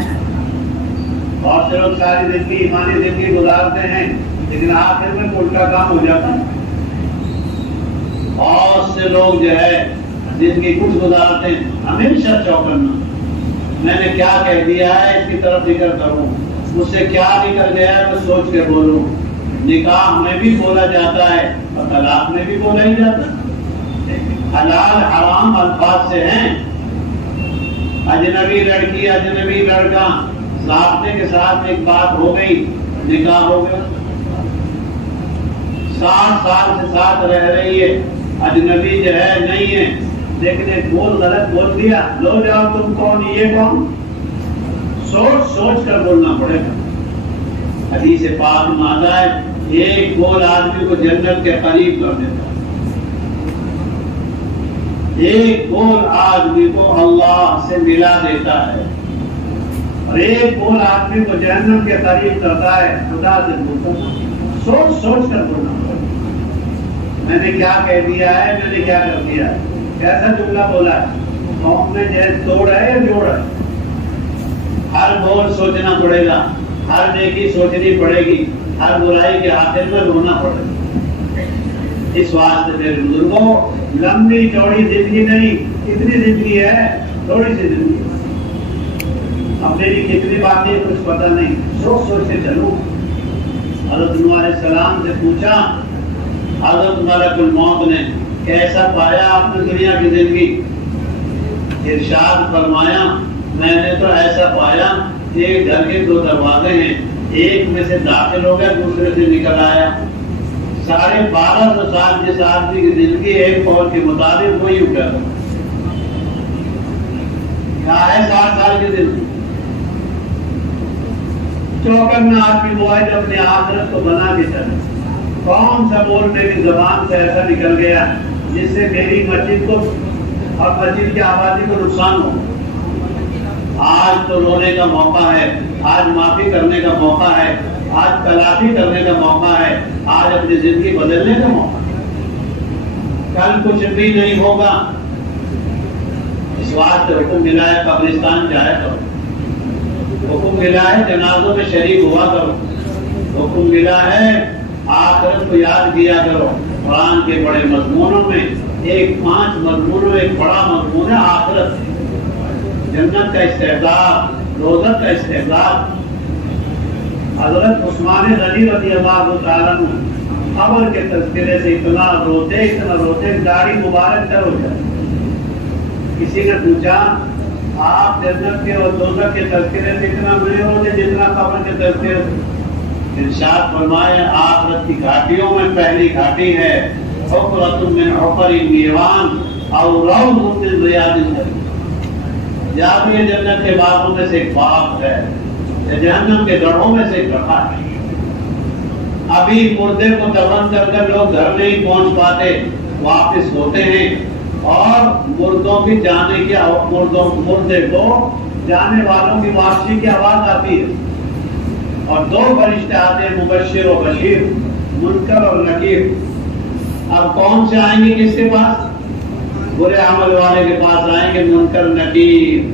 بہت سے لوگ ساری زندگی ایمانی زندگی گزارتے ہیں لیکن آخر میں الٹا کام ہو جاتا ہے۔ بہت سے لوگ جو ہے زندگی کچھ گزارتے ہیں، ہمیشہ چوکنا میں نے کیا کہہ دیا ہے اس کی طرف ذکر کروں، مجھ سے کیا نکل گیا ہے تو سوچ کے بولوں۔ نکاح میں بھی بولا جاتا ہے اور طلاق میں بھی بولا ہی جاتا ہے۔ حلال حرام الفاظ سے ہیں۔ اجنبی لڑکی اجنبی لڑکا ضابطے کے ساتھ ایک بات ہو گئی، نکاح ہو گیا۔ 60 سال سے ساتھ رہ رہی ہے، اجنبی جو ہے نہیں ہے، لیکن ایک بول غلط بول دیا، لو جاؤ تم کون یہ کون، سوچ سوچ کر بولنا پڑے گا۔ حدیث پاک میں آتا ہے ایک بول آدمی کو جنت کے قریب کر دیتا ہے، ایک بول آدمی کو اللہ سے ملا دیتا ہے، اور ایک بول آدمی کو جہنم کے قریب کرتا ہے خدا سے بولتا ہے۔ سوچ سوچ کر بولنا پڑے گا۔ میں نے کیا کہہ دیا ہے، میں نے کیا کر دیا ہے، کیسا جملہ بولا ہے، قوم میں جیسے توڑ ہے یا جوڑ ہے۔ ہر بول سوچنا پڑے گا، ہر نیکی سوچنی پڑے گی، ہر برائی کے آخر میں رونا پڑے گا۔ اس واسطے میرے بزرگوں لمبی چوڑی زندگی نہیں، کتنی زندگی ہے، تھوڑی سی زندگی ہے۔ اب میری کتنی باتیں کچھ پتہ نہیں، سوچ سوچ کے چلوں۔ حضرت نوح علیہ السلام سے پوچھا حضرت ملک الموت نے کیسا پایا آپ نے دنیا کی زندگی؟ ارشاد فرمایا میں نے تو ایسا پایا ایک گھر کے 2 دروازے ہیں، ایک میں سے داخل ہو گیا دوسرے سے نکل آیا۔ 1250 سال جس آدمی کی زندگی ایک قول کے مطابق وہی اٹھا کیا ہے 60 سال کی زندگی۔ چوکنا آدمی وہ ہے جو اپنے آخرت کو بنا کے چلے۔ کون سا بول میری زبان سے ایسا نکل گیا جس سے میری مسجد کو اور مسجد کی آبادی کو نقصان ہو؟ آج تو رونے کا موقع ہے، آج معافی کرنے کا موقع ہے، آج تلافی کرنے کا موقع ہے، آج اپنی زندگی بدلنے کا موقع ہے۔ کل کچھ بھی نہیں ہوگا، اس واسطے حکم ملا ہے قبرستان جایا کرو، حکم ملا ہے جنازوں میں شریک ہوا کرو، حکم ملا ہے آخرت کو یاد کیا کرو۔ قرآن کے بڑے مضمونوں میں 5 مضمونوں میں ایک بڑا مضمون ہے آخرت، جنت کا استحقاق، روزت کا استحقاق۔ حضرت عثمان غنی رضی اللہ تعالیٰ عنہ قبر کے تذکرے سے اتنا روتے داڑھی مبارک تر ہو جائے۔ کسی نے پوچھا آپ جنت کے اور دوزخ کے تذکرے سے اتنا نہیں ہوتے جتنا قبر کے تذکرے سے؟ ارشاد فرمایا آخرت کی گھاٹیوں میں پہلی گھاٹی ہے حفرۃ من حفر النیران اور روض من ریاض الجنہ، یا بھی یہ جنت کے باغوں میں سے ایک باغ ہے، جہنم کے گڑھوں میں سے ایک گڑھا ہے۔ ابھی مردے کو دفن کر کر لوگ گھر نہیں پہنچ پاتے، واپس ہوتے ہیں اور مردوں کی جانے کی مردے کو جانے والوں کی واپسی کی آواز آتی ہے، اور 2 فرشتے آتے ہیں مبشر و بشیر، منکر اور نکیر۔ اب کون سے آئیں گے کس کے پاس؟ برے عمل والے کے پاس آئیں گے منکر نکیر،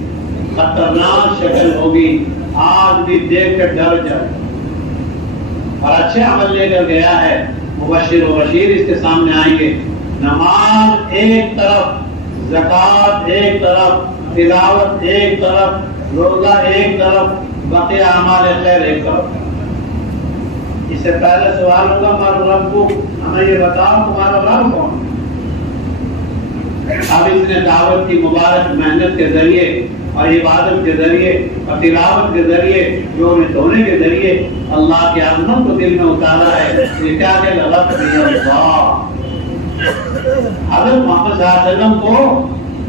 خطرناک شکل ہوگی، آج بھی دیکھ کر ڈر جائے، اور اچھے عمل لے کر گیا ہے مبشر و بشیر اس کے سامنے آئیں گے۔ نماز ایک طرف، زکوٰۃ ایک طرف، تلاوت ایک طرف، روزہ ایک طرف، بقیہ اعمال خیر ایک طرف۔ اس سے پہلے سوال ہوگا ہمارا رب کو، ہمیں یہ بتاؤ تمہارا رب کون؟ اب اس نے دعوت کی مبارک محنت کے ذریعے اور عبادت کے ذریعے اور تلاوت کے ذریعے جو انہیں دھونے کے ذریعے اللہ کی عظمت کو دل میں اتارا ہے. یہ کیا کہ لغت اللہ. حضرت محمد صلی اللہ علیہ وسلم کو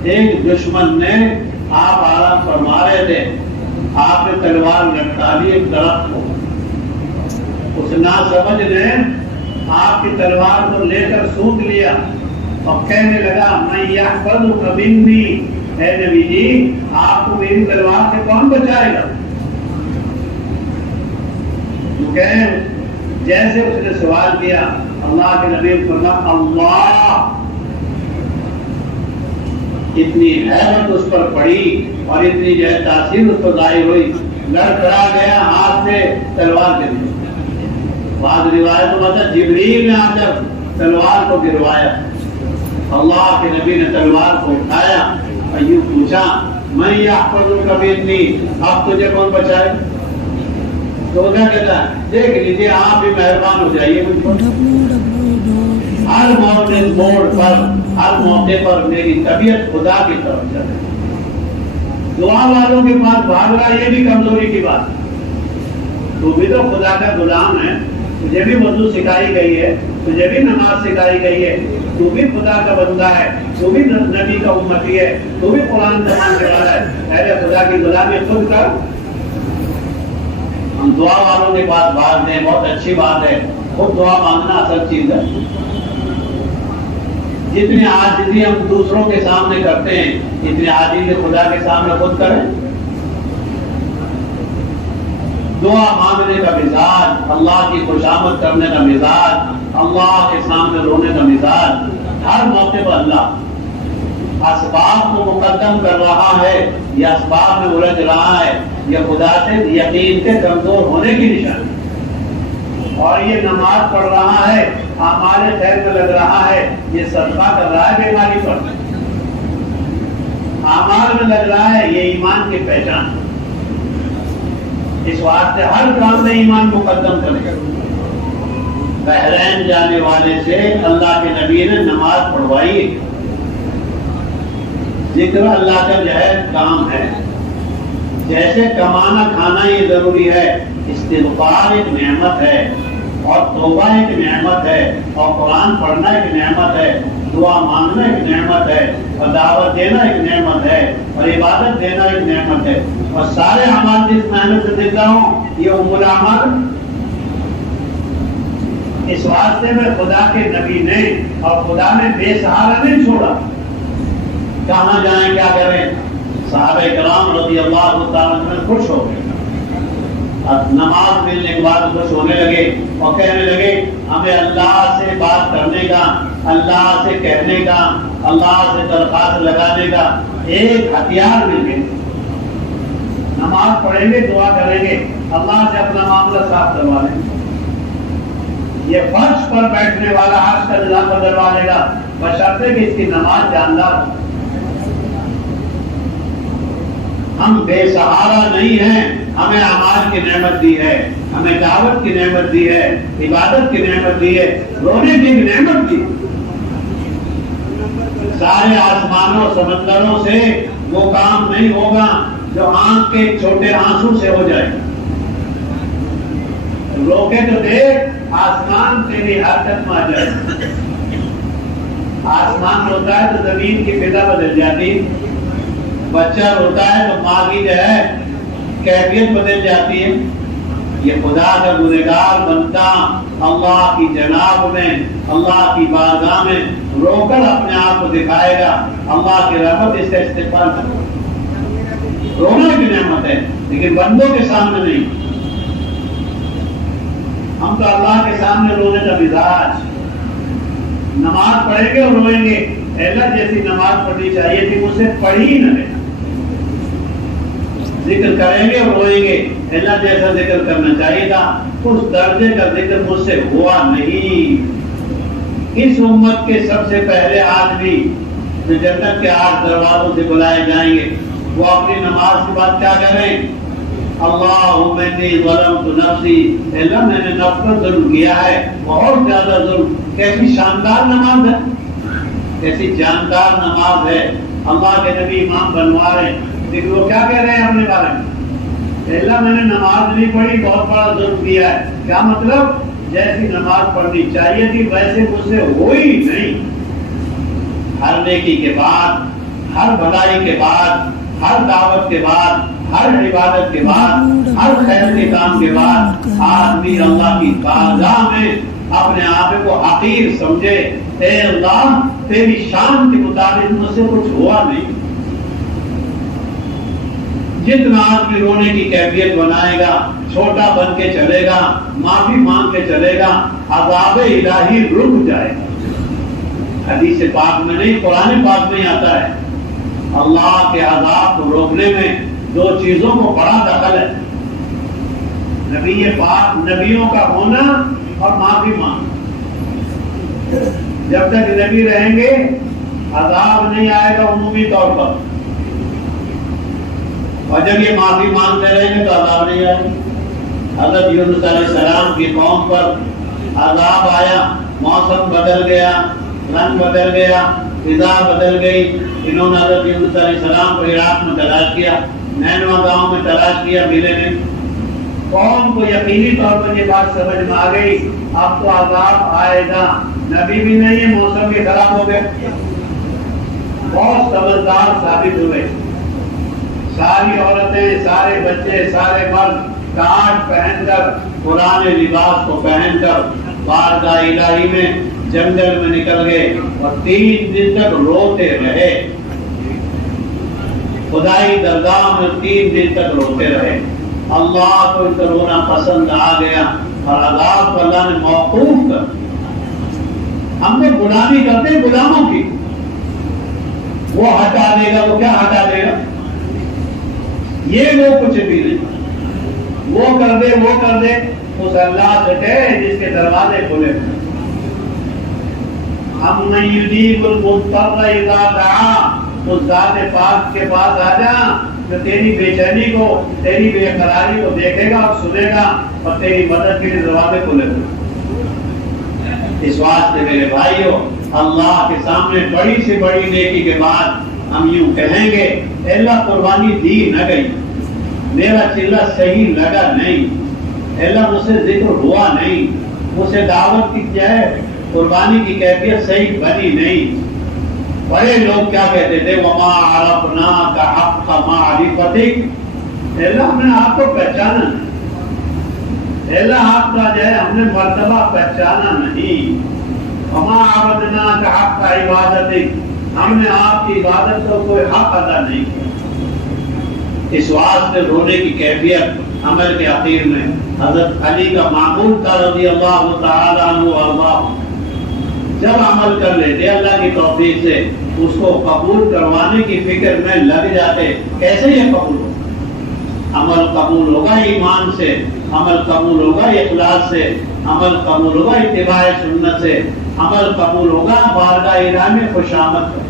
ایک دشمن نے، آپ آرام فرما رہے تھے، آپ نے تلوار لٹکا لی ایک درخت کو. اس ناسمجھ نے آپ کی تلوار کو لے کر سونٹ لیا اور کہنے لگا میں یحفظک منی، اے نبی جی آپ کو میری تلوار سے کون بچائے گا؟ جیسے اس نے سوال کیا اللہ کے نبی نے فرمایا اللہ. اتنی حیرت اس پر پڑی اور اتنی جو ہے تاثیر اس پر ظاہر ہوئی، لڑکھڑا گیا ہاتھ سے تلوار کے لیے. بعض روایت میں بتا جبریل نے آ کر تلوار کو گروایا. اللہ کے نبی نے تلوار کو اٹھایا اور یوں پوچھا میں یحفظک منی، اب تجھے کون بچائے؟ تو کیا کہتا ہے دیکھ لیجیے آپ بھی مہربان ہو جائیے مجھ پر. ہر موڑ پر ہر موقع پر میری طبیعت خدا کی طرف چلے. دعا والوں کے پاس بھاگ رہا یہ بھی کمزوری کی بات. تو بھی تو خدا کا غلام ہے، تجھے بھی وضو سکھائی گئی ہے، تجھے بھی نماز سکھائی گئی ہے، تو بھی خدا کا بندہ ہے، تو بھی نبی کا امتی ہے، تو بھی قرآن زبان کے والا ہے. پہلے خدا کی غلامی خود کر. ہم دعا والوں کے پاس بھاگتے ہیں، بہت اچھی بات ہے، خود دعا مانگنا اصل چیز ہے. جتنی عاجزی ہم دوسروں کے سامنے کرتے ہیں اتنی عاجزی خدا کے سامنے خود کریں. دعا مانگنے کا مزاج، اللہ کی خوشامد کرنے کا مزاج، اللہ کے سامنے رونے کا مزاج، ہر موقع پر اللہ اسباب کو مقدم کر رہا ہے یا اسباب میں الجھ رہا ہے، یہ خدا سے یقین کے کمزور ہونے کی نشانی. اور یہ نماز پڑھ رہا ہے، اعمال خیر میں لگ رہا ہے، یہ صدقہ کر رہا ہے بیماری پر، اعمال میں لگ رہا ہے، یہ ایمان کی پہچان. اس واسطے ہر کام میں ایمان مقدم کرے. بحرین جانے والے سے اللہ کے نبی نے نماز پڑھوائی. ذکر اللہ کا جو ہے کام ہے. جیسے کمانا کھانا یہ ضروری ہے، استغفار ایک نعمت ہے، اور توبہ ایک نعمت ہے، اور قرآن پڑھنا ایک نعمت ہے، دعا مانگنا ایک نعمت ہے، اور دعوت دینا ایک نعمت ہے، اور عبادت دینا ایک نعمت ہے. اور سارے اعمال جس محنت سے دیتا ہوں یہ ام الاعمال. اس واسطے میں خدا کے نبی نے اور خدا نے بے سہارا نہیں چھوڑا. کہاں جائیں کیا کریں؟ صحابہ کرام رضی اللہ تعالیٰ عنہ خوش ہو گئے. نماز ملنے کے بعد خوش ہونے لگے اور کہنے لگے ہمیں اللہ سے بات کرنے کا، اللہ سے کہنے کا، اللہ سے درخواست لگانے کا ایک ہتھیار مل گئے. نماز پڑھیں گے، دعا کریں گے، اللہ سے اپنا معاملہ صاف کروا لیں گے. یہ فرش پر بیٹھنے والا عرش کا نظام بدلوا لے گا بشرطے کہ اس کی نماز جاندار ہو. ہم بے سہارا نہیں ہیں، ہمیں اعمال کی نعمت دی ہے، ہمیں دعوت کی نعمت دی ہے، عبادت کی نعمت دی ہے، رونے کی نعمت دی. سارے آسمانوں سمندروں سے وہ کام نہیں ہوگا جو آنکھ کے چھوٹے آنسو سے ہو جائے. روکے تو دیکھ آسمان تیری حرکت میں آ جائے. آسمان روتا ہے تو زمین کی فضا بدل جاتی، بچہ روتا ہے تو ماں کی جو ہے کیفیت بدل جاتی ہے. یہ خدا کا گنہگار بنتا اللہ کی جناب میں، اللہ کی بارگاہ میں رو کر اپنے آپ کو دکھائے گا. اللہ کی رحمت اس کا استقبال کرے. رونا کی نعمت ہے لیکن بندوں کے سامنے نہیں. ہم تو اللہ کے سامنے رونے کا مزاج. نماز پڑھیں گے اور روئیں گے. اللہ جیسی نماز پڑھنی چاہیے تھی مجھ سے پڑھی ہی نہ رہے. ذکر کریں گے اور روئیں گے. اللہ جیسا ذکر کرنا چاہیے تھا، اس درجے کا ذکر مجھ سے ہوا نہیں. اس امت کے سب سے پہلے آدمی جو جنت کے 8 دروازوں سے بلائے جائیں گے وہ اپنی نماز کے بعد کیا کریں؟ اللہم انی ظلمت نفسی، اللہ میں نے نفس پر ظلم کیا ہے، بہت زیادہ ظلم. کیسی شاندار نماز ہے، کیسی جاندار نماز ہے. اللہ کے نبی امام بنوا رہے ہیں، لیکن وہ کیا کہہ رہے ہیں اپنے بارے میں؟ اللہ میں نے نماز نہیں پڑھی، بہت بڑا ظلم کیا ہے۔ کیا مطلب؟ جیسی نماز پڑھنی چاہیے تھی ویسے مجھ سے ہوئی نہیں۔ ہر نیکی کے بعد، ہر بھلائی کے بعد، ہر دعوت کے بعد، ہر عبادت کے بعد، ہر خیر کے کام کے بعد آدمی اللہ کی بارگاہ میں اپنے آپ کو حقیر سمجھے، اے اللہ تیری شان کے مطابق مجھ سے کچھ ہوا نہیں۔ جتنا آدمی رونے کی کیفیت بنائے گا، چھوٹا بن کے چلے گا، معافی مانگ کے چلے گا، عذاب الہی رک جائے گا۔ حدیث پاک میں نہیں، قرآن پاک میں آتا ہے اللہ کے عذاب کو روکنے میں دو چیزوں کو بڑا دخل ہے، نبی پاک، نبیوں کا ہونا اور معافی مانگنا۔ جب تک نبی رہیں گے عذاب نہیں آئے گا عمومی طور پر، اور جب یہ معافی مانگتے رہیں گے تو عذاب نہیں آئے گا۔ حضرت یونس علیہ السلام کی قوم پر عذاب آیا، موسم بدل گیا، رنگ بدل گیا، فضا بدل گئی۔ انہوں نے حضرت یونس علیہ السلام کو عراق میں تلاش کیا، نینوا گاؤں میں تلاش کیا، ملے نہیں۔ قوم کو یقینی طور پر یہ بات سمجھ میں آ گئی اب تو عذاب آئے گا، نبی بھی نہیں ہے، موسم بھی خراب ہو گئے۔ بہت سمجھدار ثابت ہوئے، ساری عورتیں، سارے بچے، سارے مرد کاٹ پہن کر، پرانے لباس کو پہن کر بارگاہ الہی میں جنگل میں نکل گئے اور 3 دن تک روتے رہے۔ خدائی درگاہ میں 3 دن تک روتے رہے۔ اللہ کو ان کا رونا پسند آ گیا اور عذاب کو اللہ نے موقوف کر۔ ہم نے غلامی کرتے ہیں غلاموں کی، وہ ہٹا دے گا، وہ کیا ہٹا دے گا؟ یہ وہ کچھ بھی نہیں، وہ کر دے، وہ کر دے، اس اللہ سے کہے جس کے دروازے کھلے۔ اَمَّن يُجِيبُ الْمُضْطَرَّ إِذَا دَعَاهُ، اس ذات پاک کے پاس آ جا جو تیری بے چینی کو، تیری بے قراری کو دیکھے گا اور سنے گا اور تیری مدد کے لیے دروازے کھلے گا۔ اس واسطے میرے بھائیوں، اللہ کے سامنے بڑی سے بڑی نیکی کے بعد ہم یوں کہیں گے اے اللہ قربانی دی نہ گئی، میرا چلہ صحیح لگا نہیں، اے اللہ مجھ سے ذکر ہوا نہیں، مجھ سے دعوت کی کیا ہے قربانی کی کیفیت صحیح بنی نہیں۔ بڑے لوگ کیا کہتے تھے وما عرفناک حق معرفتک، اے اللہ ہم نے آپ کو پہچانا نہیں، اے اللہ آپ کا جو ہے ہم نے مرتبہ پہچانا نہیں۔ وما عبدناک حق عبادتک، ہم نے آپ کی عبادت کو کوئی حق ادا نہیں کیا۔ اس واسطے رونے کی کیفیت عمل کے اخیر میں حضرت علی کا معمول تھا رضی اللہ تعالیٰ عنہ وارضاہ، جب عمل کر لیتے اللہ کی توفیق سے اس کو قبول کروانے کی فکر میں لگ جاتے۔ کیسے یہ قبول ہوگا؟ عمل قبول ہوگا ایمان سے، عمل قبول ہوگا اخلاص سے، عمل قبول ہوگا اتباع سنت سے، عمل قبول ہوگا بارگاہ الہی میں خوشامد سے۔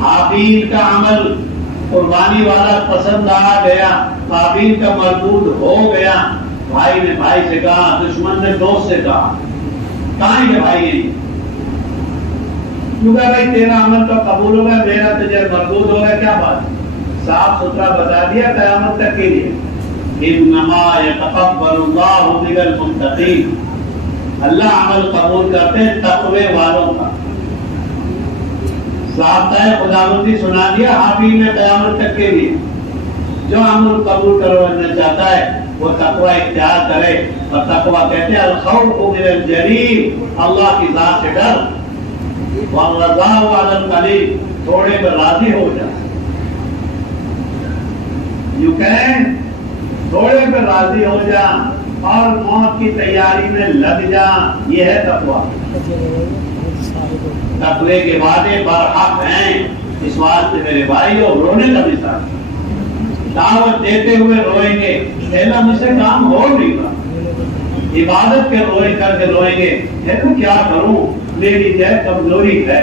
حابیل کا عمل قربانی والا پسند آ گیا، قابیل کا مردود ہو گیا۔ بھائی نے بھائی سے کہا، دشمن نے دوست سے کہا، کہاں یہ بھائی ہیں؟ کیوں کہ بھائی تیرا عمل تو قبول ہو گیا، میرا تجھے مردود ہو گیا، کیا بات؟ صاف ستھرا بتا دیا قیامت تک کے لیے۔ انما یتقبل اللہ من المتقین، اللہ عمل قبول کرتے ہیں تقوی والوں کا۔ ضابطہ خداوندی سنا دیا حابیل نے قیامت تک کے لیے، جو عمل قبول کروانا چاہتا ہے وہ تقوی اختیار کرے، اور تقوی کہتے ہیں الخوف من الجلیل، اللہ کی ذات سے ڈر، والرضا علی القلیل، تھوڑے پر راضی ہو جائے۔ یوں کہیں تھوڑے پر راضی ہو جا اور موت کی تیاری میں لگ جا، یہ ہے تقوی۔ تقوی کے وعدے برحق ہیں۔ اس واسطے میرے بھائیوں رونے کا مثال، دعوت دیتے ہوئے روئیں گے، اللہ مجھ سے کام ہو نہیں رہا، عبادت کے روئے کر کے روئیں گے، تو کیا کروں میری جو کمزوری ہے،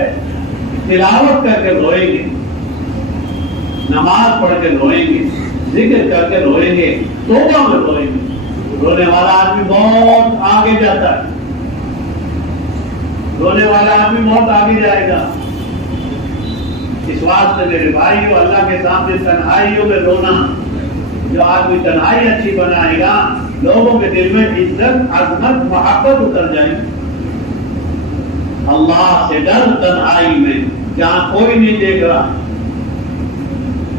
تلاوت کر کے روئیں گے، نماز پڑھ کے روئیں گے، ذکر کر کے روئیں گے، توبہ میں روئیں گے۔ رونے والا آدمی بہت آگے جاتا ہے، رونے والا آدمی بہت آگے جائے گا۔ اس واسطے میرے بھائیوں اللہ کے سامنے تنہائیوں میں رونا، جو آدمی تنہائی اچھی بنائے گا لوگوں کے دل میں عزت عظمت محبت اتر جائے گی۔ اللہ سے ڈر تنہائی میں جہاں کوئی نہیں دیکھ رہا۔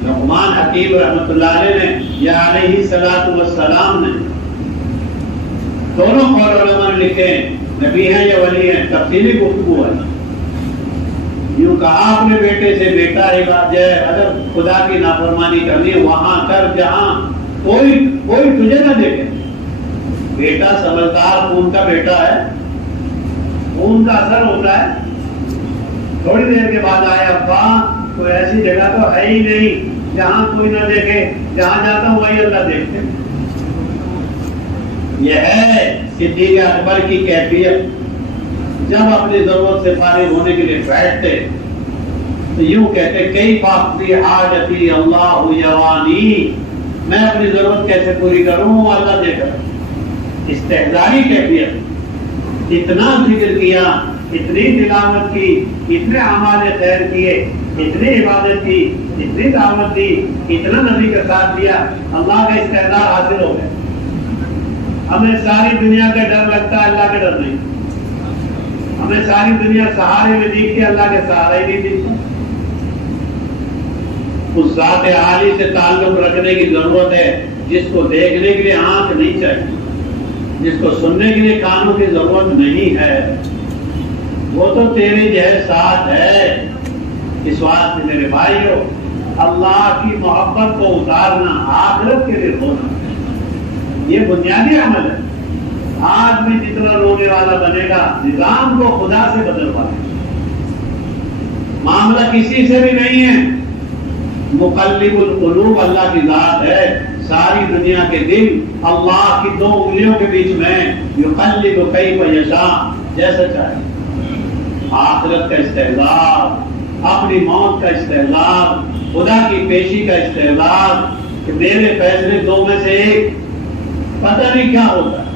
لقمان حکیم رحمۃ اللہ علیہ نے یا علیہ الصلوۃ والسلام نے دونوں قول علماء نے لکھے ہیں، نبی ہیں یا ولی ہیں، تفصیلی گفتگو ہے۔ یوں کہا اپنے بیٹے سے بیٹا اگر خدا کی نافرمانی کرنی ہے وہاں کر جہاں کوئی تجھے نہ دیکھے۔ بیٹا سمجھدار خون کا بیٹا ہے، خون کا اثر ہوتا ہے۔ تھوڑی دیر کے بعد آیا ابا کوئی ایسی جگہ تو ہے ہی نہیں جہاں کوئی نہ دیکھے، جہاں جاتا ہوں وہی اللہ دیکھتے۔ یہ ہے صدیق اکبر کی کیفیت۔ جب اپنی ضرورت سے فارغ ہونے کے لیے بیٹھتے تو یوں کہتے کئی فاقی حاجتی اللہ یوانی، میں اپنی ضرورت کیسے پوری کروں اللہ دے کر۔ استحضاری کیفیت، اتنا ذکر کیا، اتنی تلاوت کی، اتنے اعمال خیر کیے، اتنی عبادت کی، اتنی دعوت دی، اتنا نبی کا ساتھ دیا، اللہ کا استحضار حاصل ہو گیا۔ ہمیں ساری دنیا کا ڈر لگتا ہے، اللہ کا ڈر نہیں۔ ہمیں ساری دنیا سہارے میں دیکھتی ہے، اللہ کے سہارے ہی نہیں دیکھتی۔ اس ذات عالی سے تعلق رکھنے کی ضرورت ہے جس کو دیکھنے کے لیے آنکھ نہیں چاہیے، جس کو سننے کے لیے کانوں کی ضرورت نہیں ہے، وہ تو تیرے جیسے ساتھ ہے۔ اس واسطے میرے بھائیوں اللہ کی محبت کو اتارنا، آخرت کے لیے ہونا، یہ بنیادی عمل ہے۔ آدمی جتنا رونے والا بنے گا نظام کو خدا سے بدلوا دے۔ معاملہ کسی سے بھی نہیں ہے، مقلب القلوب اللہ کی ذات ہے۔ ساری دنیا کے دل اللہ کی دو انگلیوں کے بیچ میں، یقلب کیف یشاء، جیسا چاہے۔ آخرت کا استحضار، اپنی موت کا استحضار، خدا کی پیشی کا استحضار کہ میرے فیصلے دو میں سے ایک، پتہ نہیں کیا ہوتا ہے۔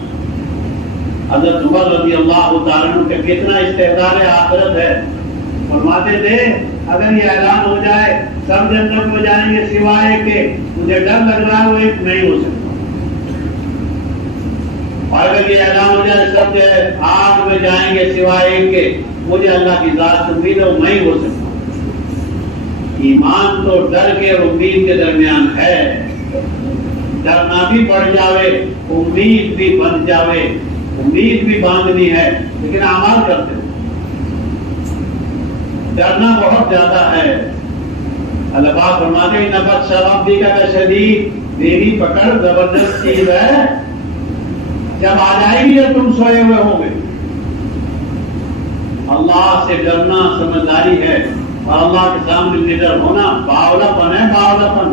حضرت عمر رضی اللہ تعالیٰ عنہ کا کتنا استحضار آخرت ہے۔ فرماتے تھے اگر یہ اعلان ہو جائے سب جنت میں جائیں گے سوائے کہ مجھے ڈر لگ رہا ہے وہ ایک نہیں ہو سکتا، اور اگر یہ اعلان ہو جائے سب آگ میں جائیں گے سوائے کہ مجھے اللہ کی ذات سے امید ہے وہ نہیں ہو سکتا۔ ایمان تو ڈر کے اور امید کے درمیان ہے۔ ڈرنا بھی پڑ جاوے، امید بھی بن جاوے، امید بھی باندھنی ہے لیکن اعمال کرتے ہیں۔ ڈرنا بہت زیادہ ہے۔ اللہ پاک فرماتے ہیں نبت شرابی کا شدید، میری پکڑ زبردست چیز ہے، جب آ جائے گی جب تم سوئے ہوئے ہوں گے۔ اللہ سے ڈرنا سمجھداری ہے، اور اللہ کے سامنے نڈر ہونا باولا پن ہے، باولا پن۔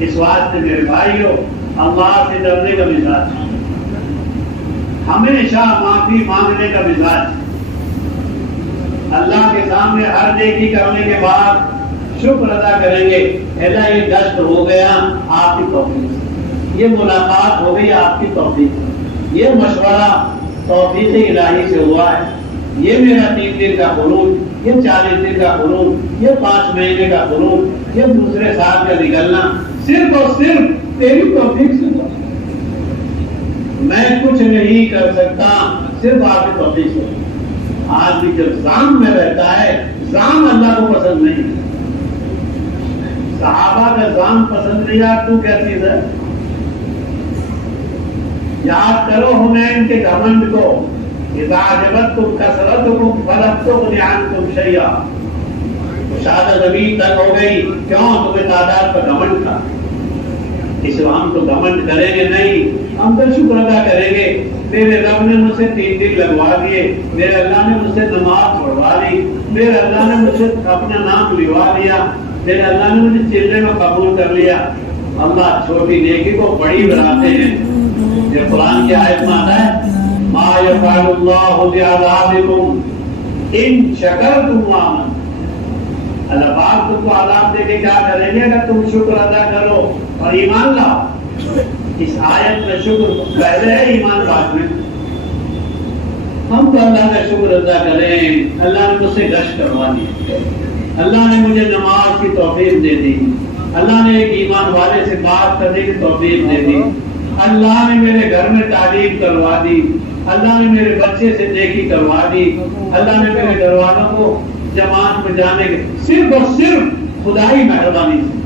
اس واسطے میرے بھائیوں اللہ سے ڈرنے کا مزاج، ہمیشہ معافی مانگنے کا مزاج، اللہ کے سامنے ہر نیکی کرنے کے بعد شکر ادا کریں گے۔ اللہ یہ گشت ہو گیا آپ کی توفیق سے، یہ ملاقات ہو گئی آپ کی توفیق سے، یہ مشورہ توفیق الہی سے ہوا ہے، یہ میرا 3 دن کا خروج، یہ 40 دن کا خروج، یہ 5 مہینے کا خروج، یہ دوسرے سال کا نکلنا صرف اور صرف تیری توفیق سے ہوا۔ میں کچھ نہیں کر سکتا، صرف آپ کی توفیق سے۔ آدمی جب زام میں رہتا ہے، زام اللہ کو پسند نہیں۔ صحابہ کا زام پسند نہیں، یار تو کیا چیز ہے؟ یاد کرو حنین کے گھمنڈ کو، اذا عجبتکم کثرتکم فلم تغن عنکم شیئا۔ شہادت ابھی تک ہو گئی، کیوں؟ تمہیں تعداد پر گھمنڈ تھا۔ اس لیے ہم تو گھمنڈ کریں گے نہیں، ہم تو شکر ادا کریں گے۔ میرے رب نے مجھ سے 3 دن لگوا دیے، میرے اللہ نے مجھ سے نماز پڑھوا لی، میرے اللہ نے مجھ سے اپنا نام لوا لیا، میرے اللہ نے مجھے چلنے میں قبول کر لیا۔ اللہ چھوٹی نیکی کو بڑی بناتے ہیں۔ یہ قرآن کی آیت میں آتا ہے ما یفعل اللہ بعذابکم ان شکرتم وآمنتم۔ اللہ پاک تم کو عذاب دے کے کیا کریں گے اگر تم شکر ادا کرو اور ایمان لاؤ۔ اس آیت میں شکر پہلے ہے، ایمان بعد میں۔ ہم تو اللہ کا شکر ادا کریں، اللہ نے مجھ سے گشت کروا دی، اللہ نے مجھے نماز کی توفیق دے دی، اللہ نے ایک ایمان والے سے بات کرنے کی توفیق دے دی، اللہ نے میرے گھر میں تعلیم کروا دی، اللہ نے میرے بچے سے نیکی کروا دی، اللہ نے میرے گھر والوں کو جماعت میں جانے کے صرف اور صرف خدائی مہربانی سے